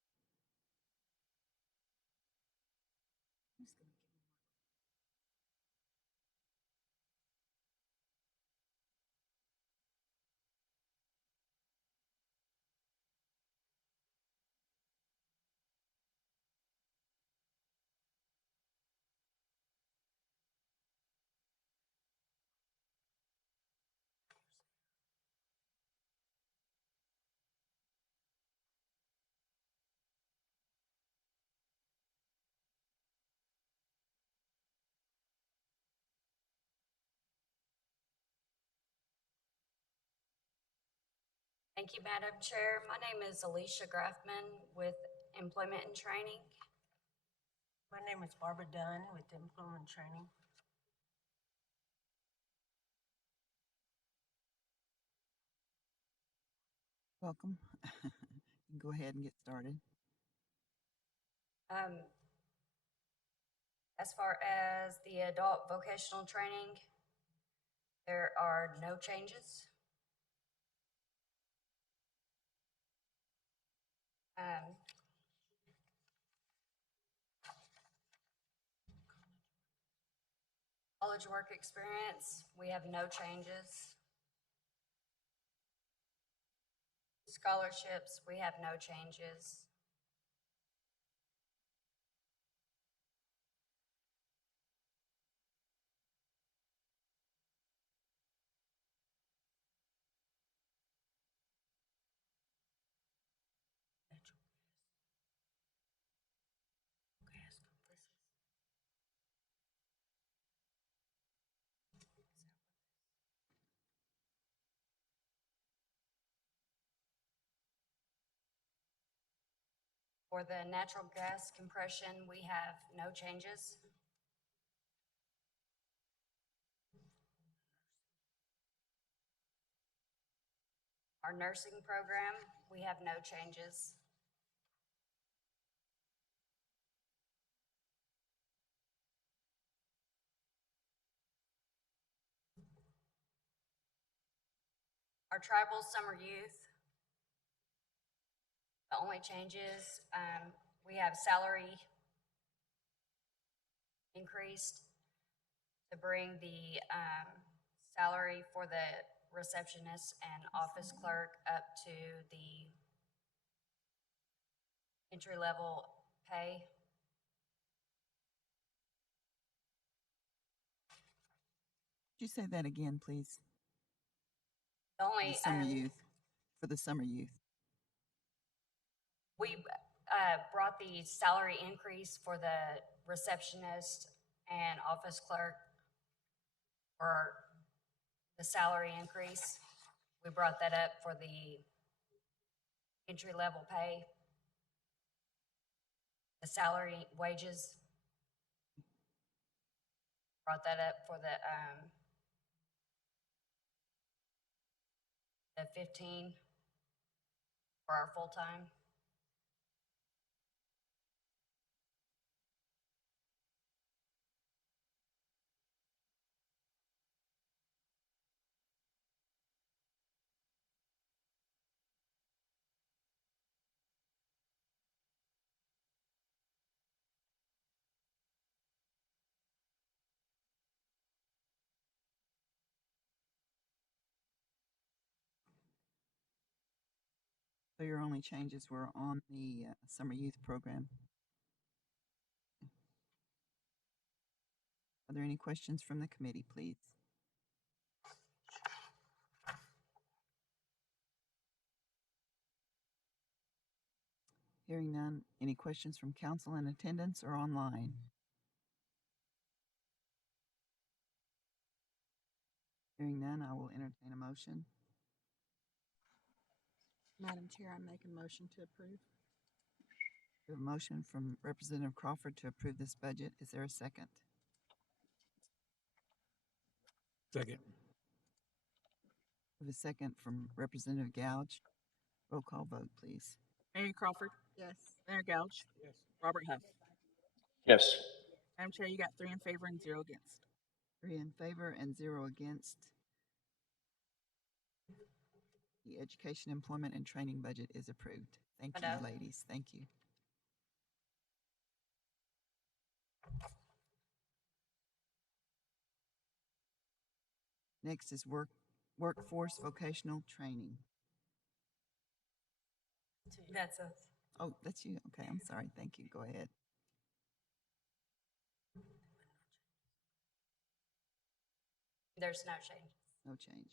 Thank you, Madam Chair. My name is Alicia Grafman with Employment and Training. My name is Barbara Dunn with Employment Training. Welcome. You can go ahead and get started. As far as the adult vocational training, there are no changes. College work experience, we have no changes. Scholarships, we have no changes. For the natural gas compression, we have no changes. Our nursing program, we have no changes. Our tribal summer youth, the only changes, we have salary increased to bring the salary for the receptionist and office clerk up to the entry-level pay. Could you say that again, please? The For only, the summer youth. For the summer youth. we brought the salary increase for the receptionist and office clerk for the salary increase. We brought that up for the entry-level pay, the salary wages. Brought that up for the 15 for our full-time. So your only changes were on the summer youth program. Are there any questions from the committee, please? Hearing none, any questions from council in attendance or online? Hearing none, I will entertain a motion. Madam Chair, I make a motion to approve. We have a motion from Representative Crawford to approve this budget. Is there a second? Second. We have a second from Representative Gouge. Roll call vote, please. Mary Crawford, Yes. Leonard Gouge, Yes. Robert Huff. Yes. Madam Chair, you got 3 in favor and 0 against. 3 in favor and 0 against. The education, employment, and training budget is approved. Thank you, ladies. Thank you. Next is workforce vocational training. That's us. Oh, that's you. Okay, I'm sorry. Thank you. Go ahead. There's no change. No change.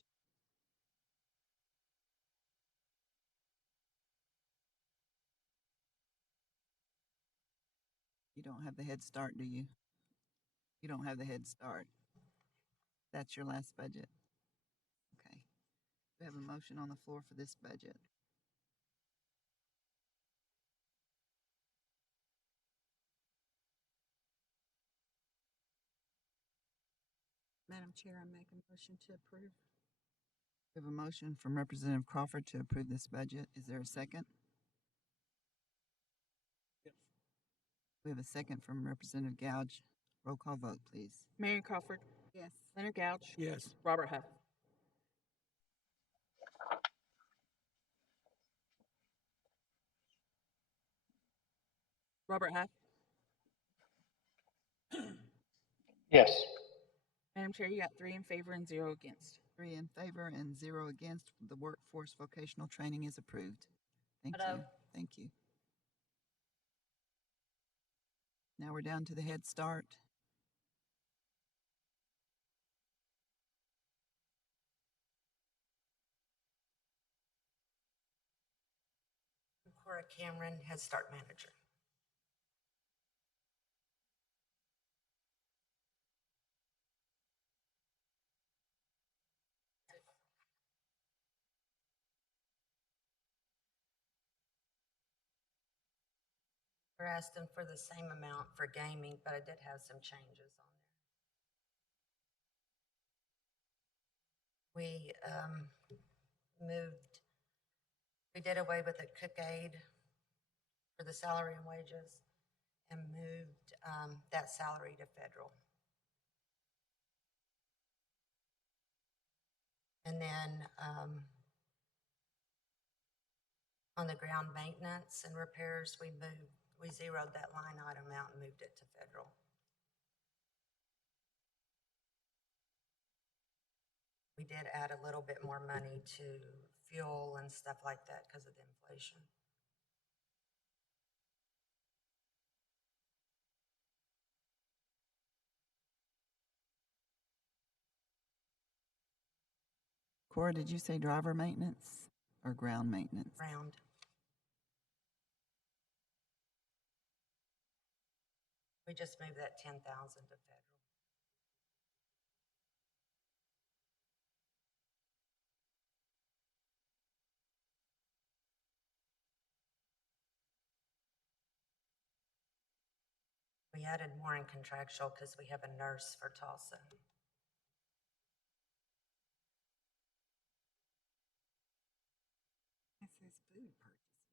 You don't have the Head Start, do you? You don't have the Head Start. That's your last budget. Okay. We have a motion on the floor for this budget. Madam Chair, I make a motion to approve. We have a motion from Representative Crawford to approve this budget. Is there a second? Yes. We have a second from Representative Gouge. Roll call vote, please. Mary Crawford, Yes. Leonard Gouge, Yes. Robert Huff. Robert Huff. Yes. Madam Chair, you got 3 in favor and 0 against. 3 in favor and 0 against. The workforce vocational training is approved. Thank you. Thank you. Now we're down to the Head Start. Cora Cameron, Head Start Manager. We're asking for the same amount for gaming, but I did have some changes on there. We did away with the cook aid for the salary and wages and moved that salary to federal. And then on the ground maintenance and repairs, we zeroed that line item out and moved it to federal. We did add a little bit more money to fuel and stuff like that because of the inflation. Cora, did you say driver maintenance or ground maintenance? Ground. We just moved that 10,000 to federal. We added more in contractual because we have a nurse for Tulsa. It says food purchases.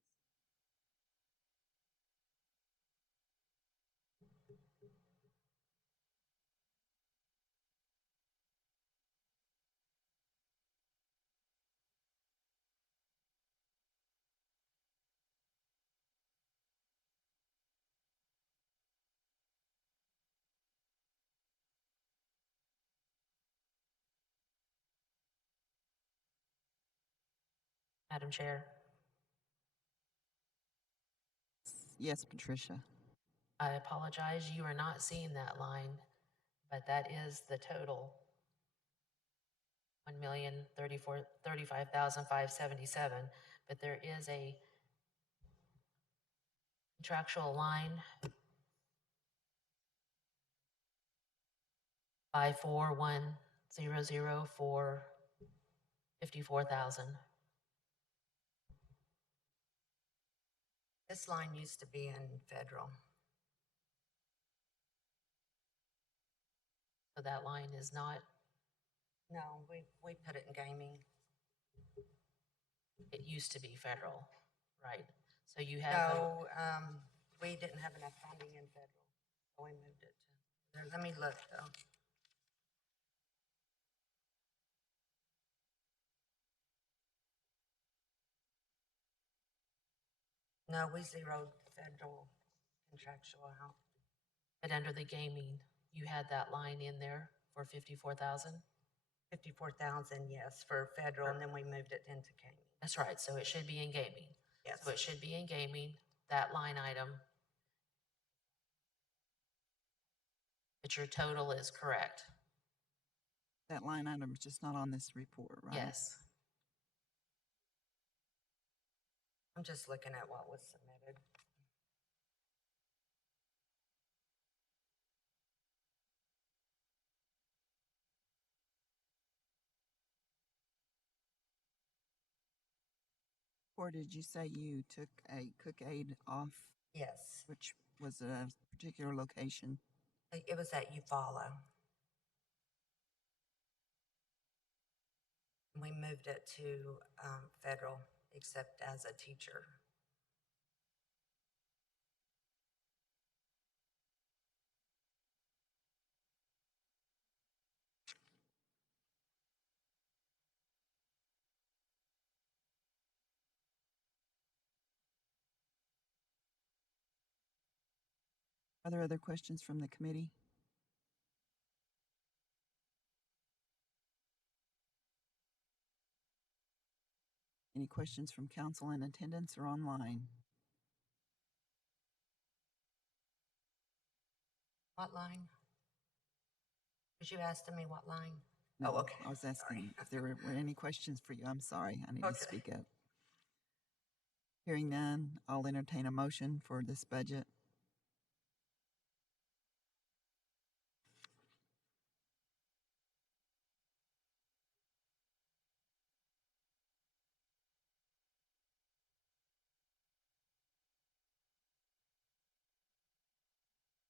Madam Chair, Yes, Patricia. I apologize. You are not seeing that line, but that is the total. 1,035,577, but there is a contractual line 54100 for 54,000. This line used to be in federal. So that line is not, No, we put it in gaming. it used to be federal, right? So you have, No, we didn't have enough funding in federal, so we moved it to, let me look though. No, we zeroed federal contractual out. but under the gaming, you had that line in there for 54,000? 54,000, yes, for federal, and then we moved it into gaming. That's right, so it should be in gaming. Yes. So it should be in gaming, that line item. But your total is correct. That line item is just not on this report, right? Yes. I'm just looking at what was submitted. Or did you say you took a cook aid off? Yes. Which was a particular location? It was at Eufaula. We moved it to federal, except as a teacher. Are there other questions from the committee? Any questions from council in attendance or online? What line? Because you asked me what line? No, Oh, okay. I was asking Sorry. if there were any questions for you. I'm sorry. I need Okay. to speak up. Hearing none, I'll entertain a motion for this budget.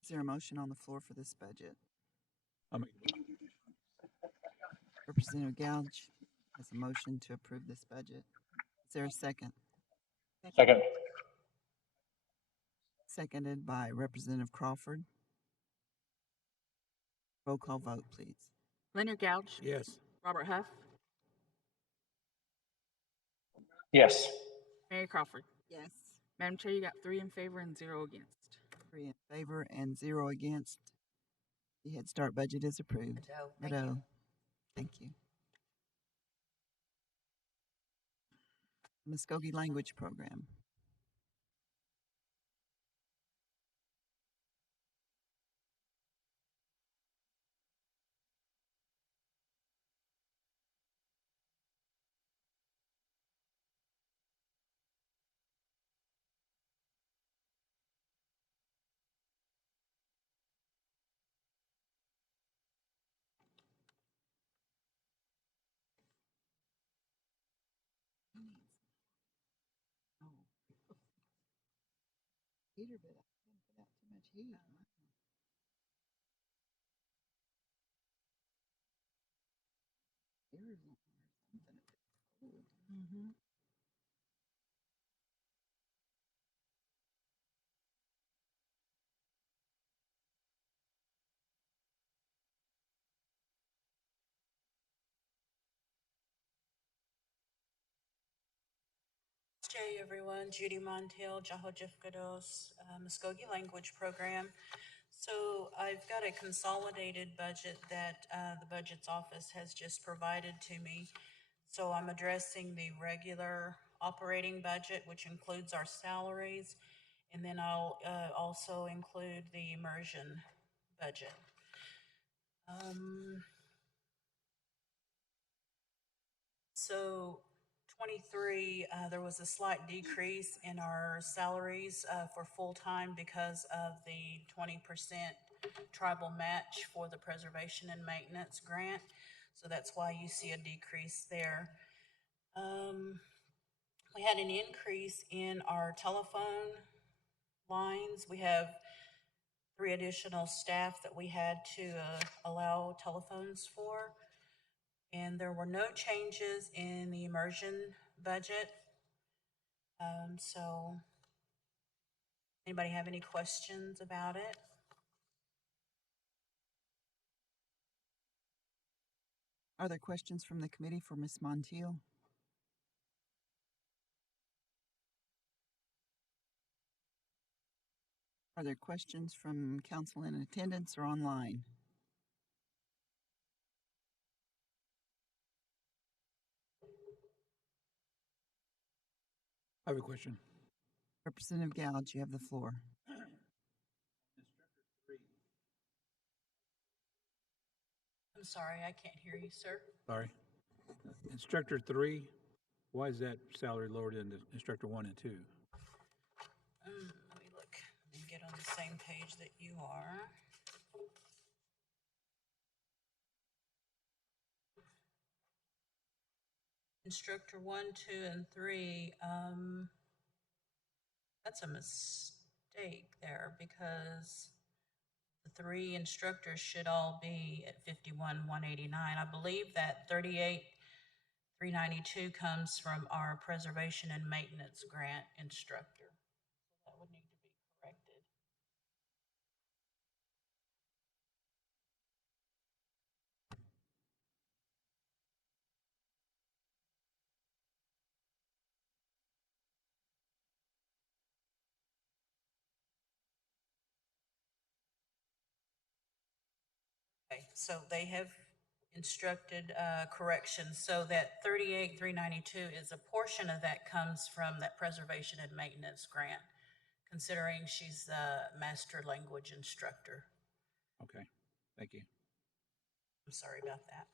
Is there a motion on the floor for this budget? Representative Gouge has a motion to approve this budget. Is there a second? Second. Seconded by Representative Crawford. Roll call vote, please. Leonard Gouge. Yes. Robert Huff. Yes. Mary Crawford. Yes. Madam Chair, you got 3 in favor and 0 against. 3 in favor and 0 against. The Head Start budget is approved. Thank you. Thank you. Muskogee Language Program. Oh, heater, but I didn't put out too much heat. Arizona or something. Cold. Mm-hmm. Hey everyone, Judy Montiel, Jahojifkados, Muskogee Language Program. So I've got a consolidated budget that the Budget's Office has just provided to me. So I'm addressing the regular operating budget, which includes our salaries, and then I'll also include the immersion budget. So 23, there was a slight decrease in our salaries for full-time because of the 20% tribal match for the preservation and maintenance grant. So that's why you see a decrease there. We had an increase in our telephone lines. We have 3 additional staff that we had to allow telephones for. And there were no changes in the immersion budget. So anybody have any questions about it? Are there questions from the committee for Ms. Montiel? Are there questions from council in attendance or online? I have a question. Representative Gouge, you have the floor. I'm sorry, I can't hear you, sir. Sorry. Instructor 3, why is that salary lower than the instructor 1 and 2? Let me look and get on the same page that you are. Instructor 1, 2, and 3, that's a mistake there because the 3 instructors should all be at 51,189. I believe that 38,392 comes from our preservation and maintenance grant instructor. So that would need to be corrected. Okay, so they have instructed corrections. So that 38,392 is a portion of that comes from that preservation and maintenance grant, considering she's a master language instructor. Okay, thank you. I'm sorry about that.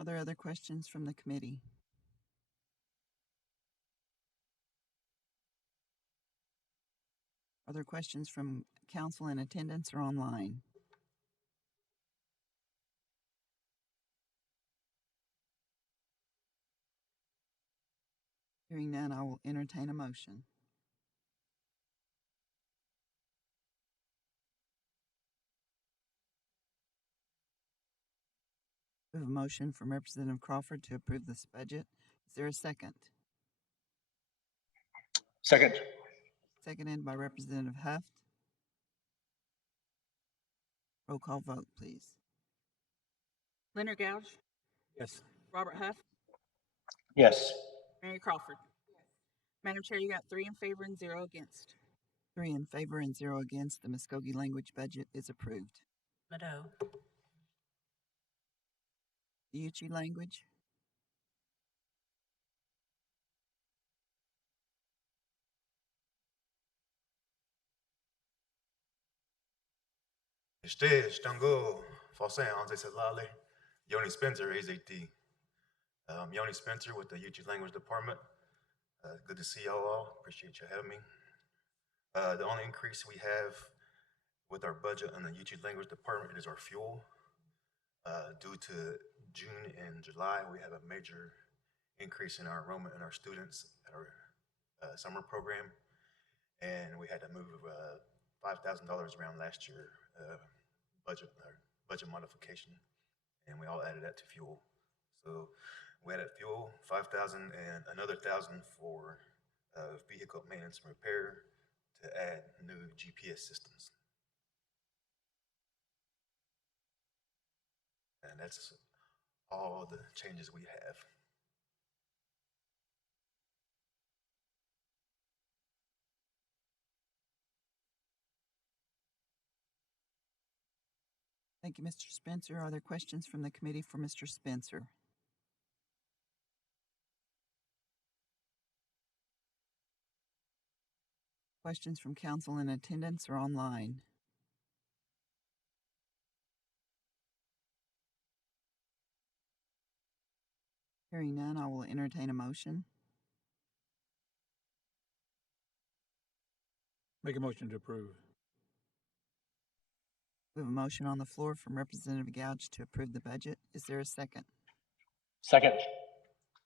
Are there other questions from the committee? Are there questions from council in attendance or online? Hearing none, I will entertain a motion. We have a motion from Representative Crawford to approve this budget. Is there a second? Second. Seconded by Representative Huft. Roll call vote, please. Leonard Gouge, Yes. Robert Huff, Yes. Mary Crawford. Madam Chair, you got 3 in favor and 0 against. 3 in favor and 0 against. The Muskogee language budget is approved. Mado. the Uchi language. Estes, Dango, Fosan, Anze Salale, Yoni Spencer, AZT. Yoni Spencer with the YouTube Language Department. Good to see y'all all. Appreciate you having me. The only increase we have with our budget on the YouTube Language Department is our fuel. Due to June and July, we have a major increase in our enrollment in our students at our summer program. And we had to move $5,000 around last year budget modification, and we all added that to fuel. So we added fuel, 5,000, and another 1,000 for vehicle maintenance and repair to add new GPS systems. And that's all the changes we have. Thank you, Mr. Spencer. Are there questions from the committee for Mr. Spencer? Questions from council in attendance or online? Hearing none, I will entertain a motion. Make a motion to approve. We have a motion on the floor from Representative Gouch to approve the budget. Is there a second? Second.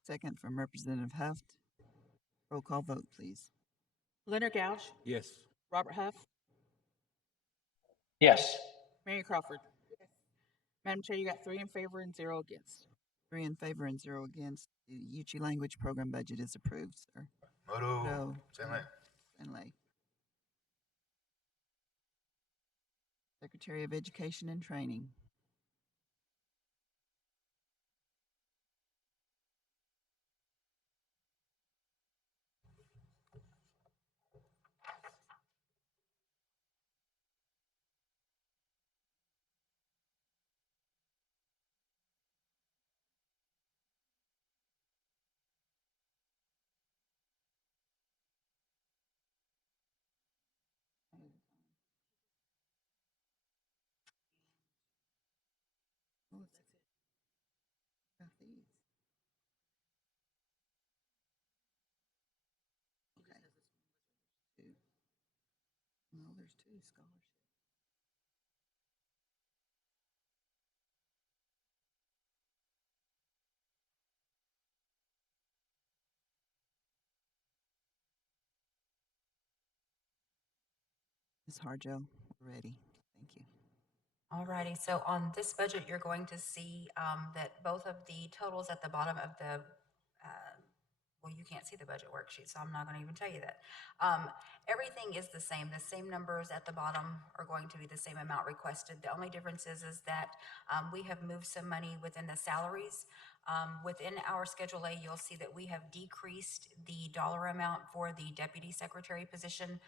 Second from Representative Huff. Roll call vote, please. Leonard Gouch, Yes. Robert Huff, Yes. Mary Crawford. Yes. Madam Chair, you got 3 in favor and 0 against. 3 in favor and 0 against. The Uchi language program budget is approved, sir. Moto, Senley. Senley. Secretary of Education and Training. Got these. Okay. Two. No, there's 2 scholarships. Ms. Harjo, we're ready. Thank you. Alrighty, so on this budget, you're going to see that both of the totals at the bottom of the, well, you can't see the budget worksheet, so I'm not going to even tell you that. Everything is the same. The same numbers at the bottom are going to be the same amount requested. The only difference is that we have moved some money within the salaries. Within our Schedule A, you'll see that we have decreased the dollar amount for the deputy secretary position.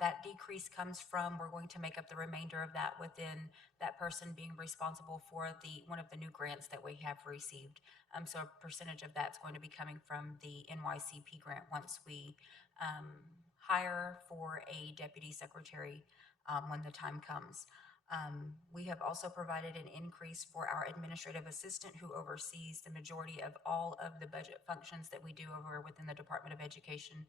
That decrease comes from, we're going to make up the remainder of that within that person being responsible for one of the new grants that we have received. So a percentage of that's going to be coming from the NYCP grant once we hire for a deputy secretary when the time comes. We have also provided an increase for our administrative assistant who oversees the majority of all of the budget functions that we do over within the Department of Education,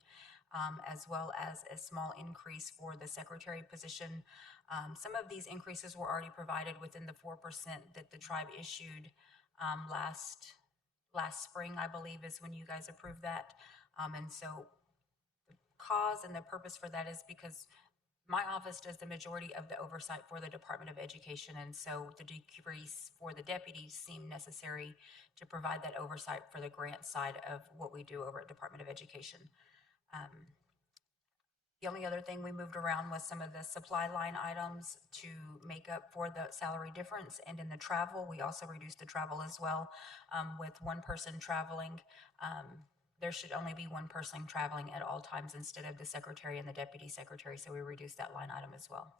as well as a small increase for the secretary position. Some of these increases were already provided within the 4% that the tribe issued last spring, I believe, is when you guys approved that. And so the cause and the purpose for that is because my office does the majority of the oversight for the Department of Education, and so the decrease for the deputies seemed necessary to provide that oversight for the grant side of what we do over at Department of Education. The only other thing we moved around was some of the supply line items to make up for the salary difference, and in the travel, we also reduced the travel as well. With one person traveling, there should only be one person traveling at all times instead of the secretary and the deputy secretary, so we reduced that line item as well.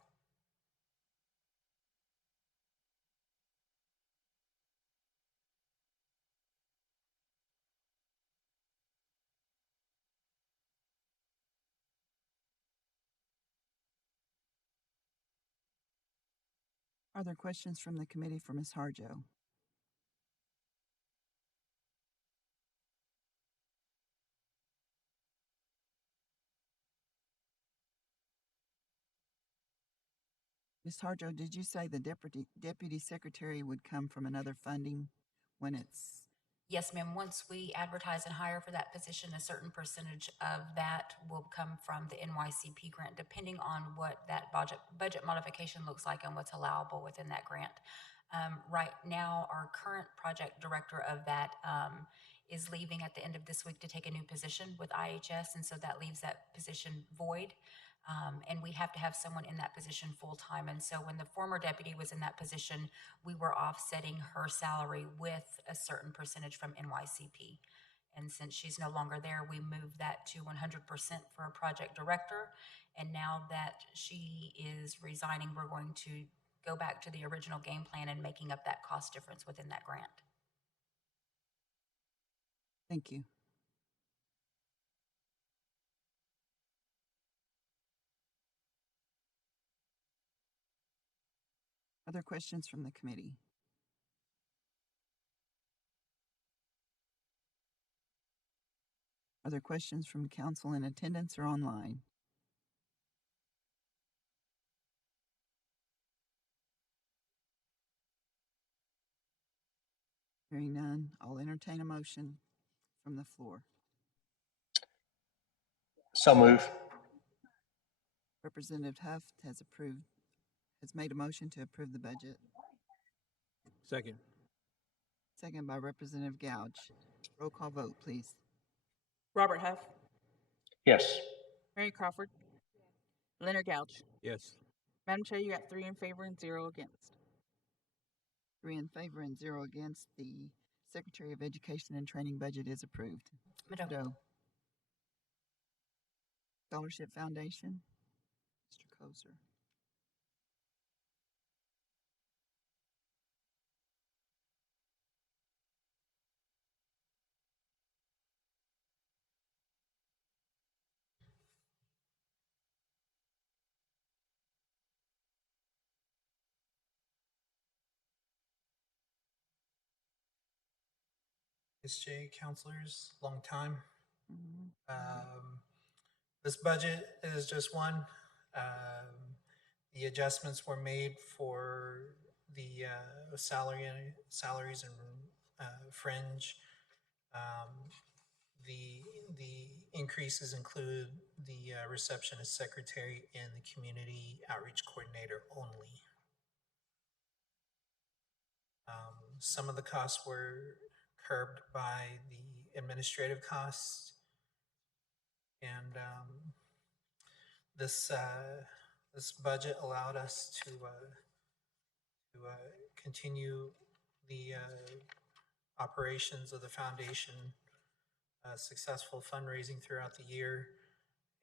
Are there questions from the committee for Ms. Harjo? Ms. Harjo, did you say the deputy secretary would come from another funding when it's? Yes, ma'am. Once we advertise and hire for that position, a certain percentage of that will come from the NYCP grant, depending on what that budget modification looks like and what's allowable within that grant. Right now, our current project director of that is leaving at the end of this week to take a new position with IHS, and so that leaves that position void. And we have to have someone in that position full time. And so when the former deputy was in that position, we were offsetting her salary with a certain percentage from NYCP. And since she's no longer there, we moved that to 100% for a project director. And now that she is resigning, we're going to go back to the original game plan and making up that cost difference within that grant. Thank you. Other questions from the committee? Are there questions from council in attendance or online? Hearing none, I'll entertain a motion from the floor. So move. Representative Huff has made a motion to approve the budget. Second. Second by Representative Gouge. Roll call vote, please. Robert Huff, Yes. Mary Crawford, Leonard Gouge. Yes. Madam Chair, you got 3 in favor and 0 against. 3 in favor and 0 against. The Secretary of Education and Training budget is approved. Madam. Scholarship Foundation, Mr. Koser. SJ counselors, long time. This budget is just one. The adjustments were made for the salaries and fringe. The increases include the receptionist secretary and the community outreach coordinator only. Some of the costs were curbed by the administrative costs, and this budget allowed us to continue the operations of the foundation, successful fundraising throughout the year,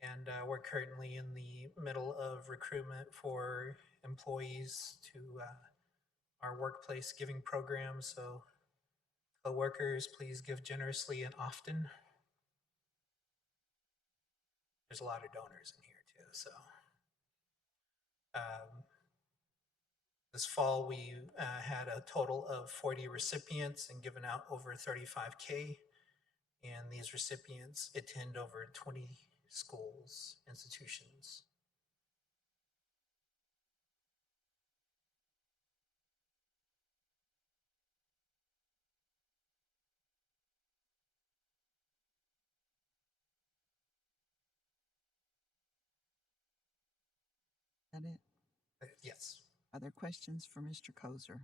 and we're currently in the middle of recruitment for employees to our workplace giving program. So co-workers, please give generously and often. There's a lot of donors in here too, so. This fall, we had a total of 40 recipients and given out over 35K. And these recipients attend over 20 schools, institutions. Is that it? Yes. Other questions for Mr. Koser?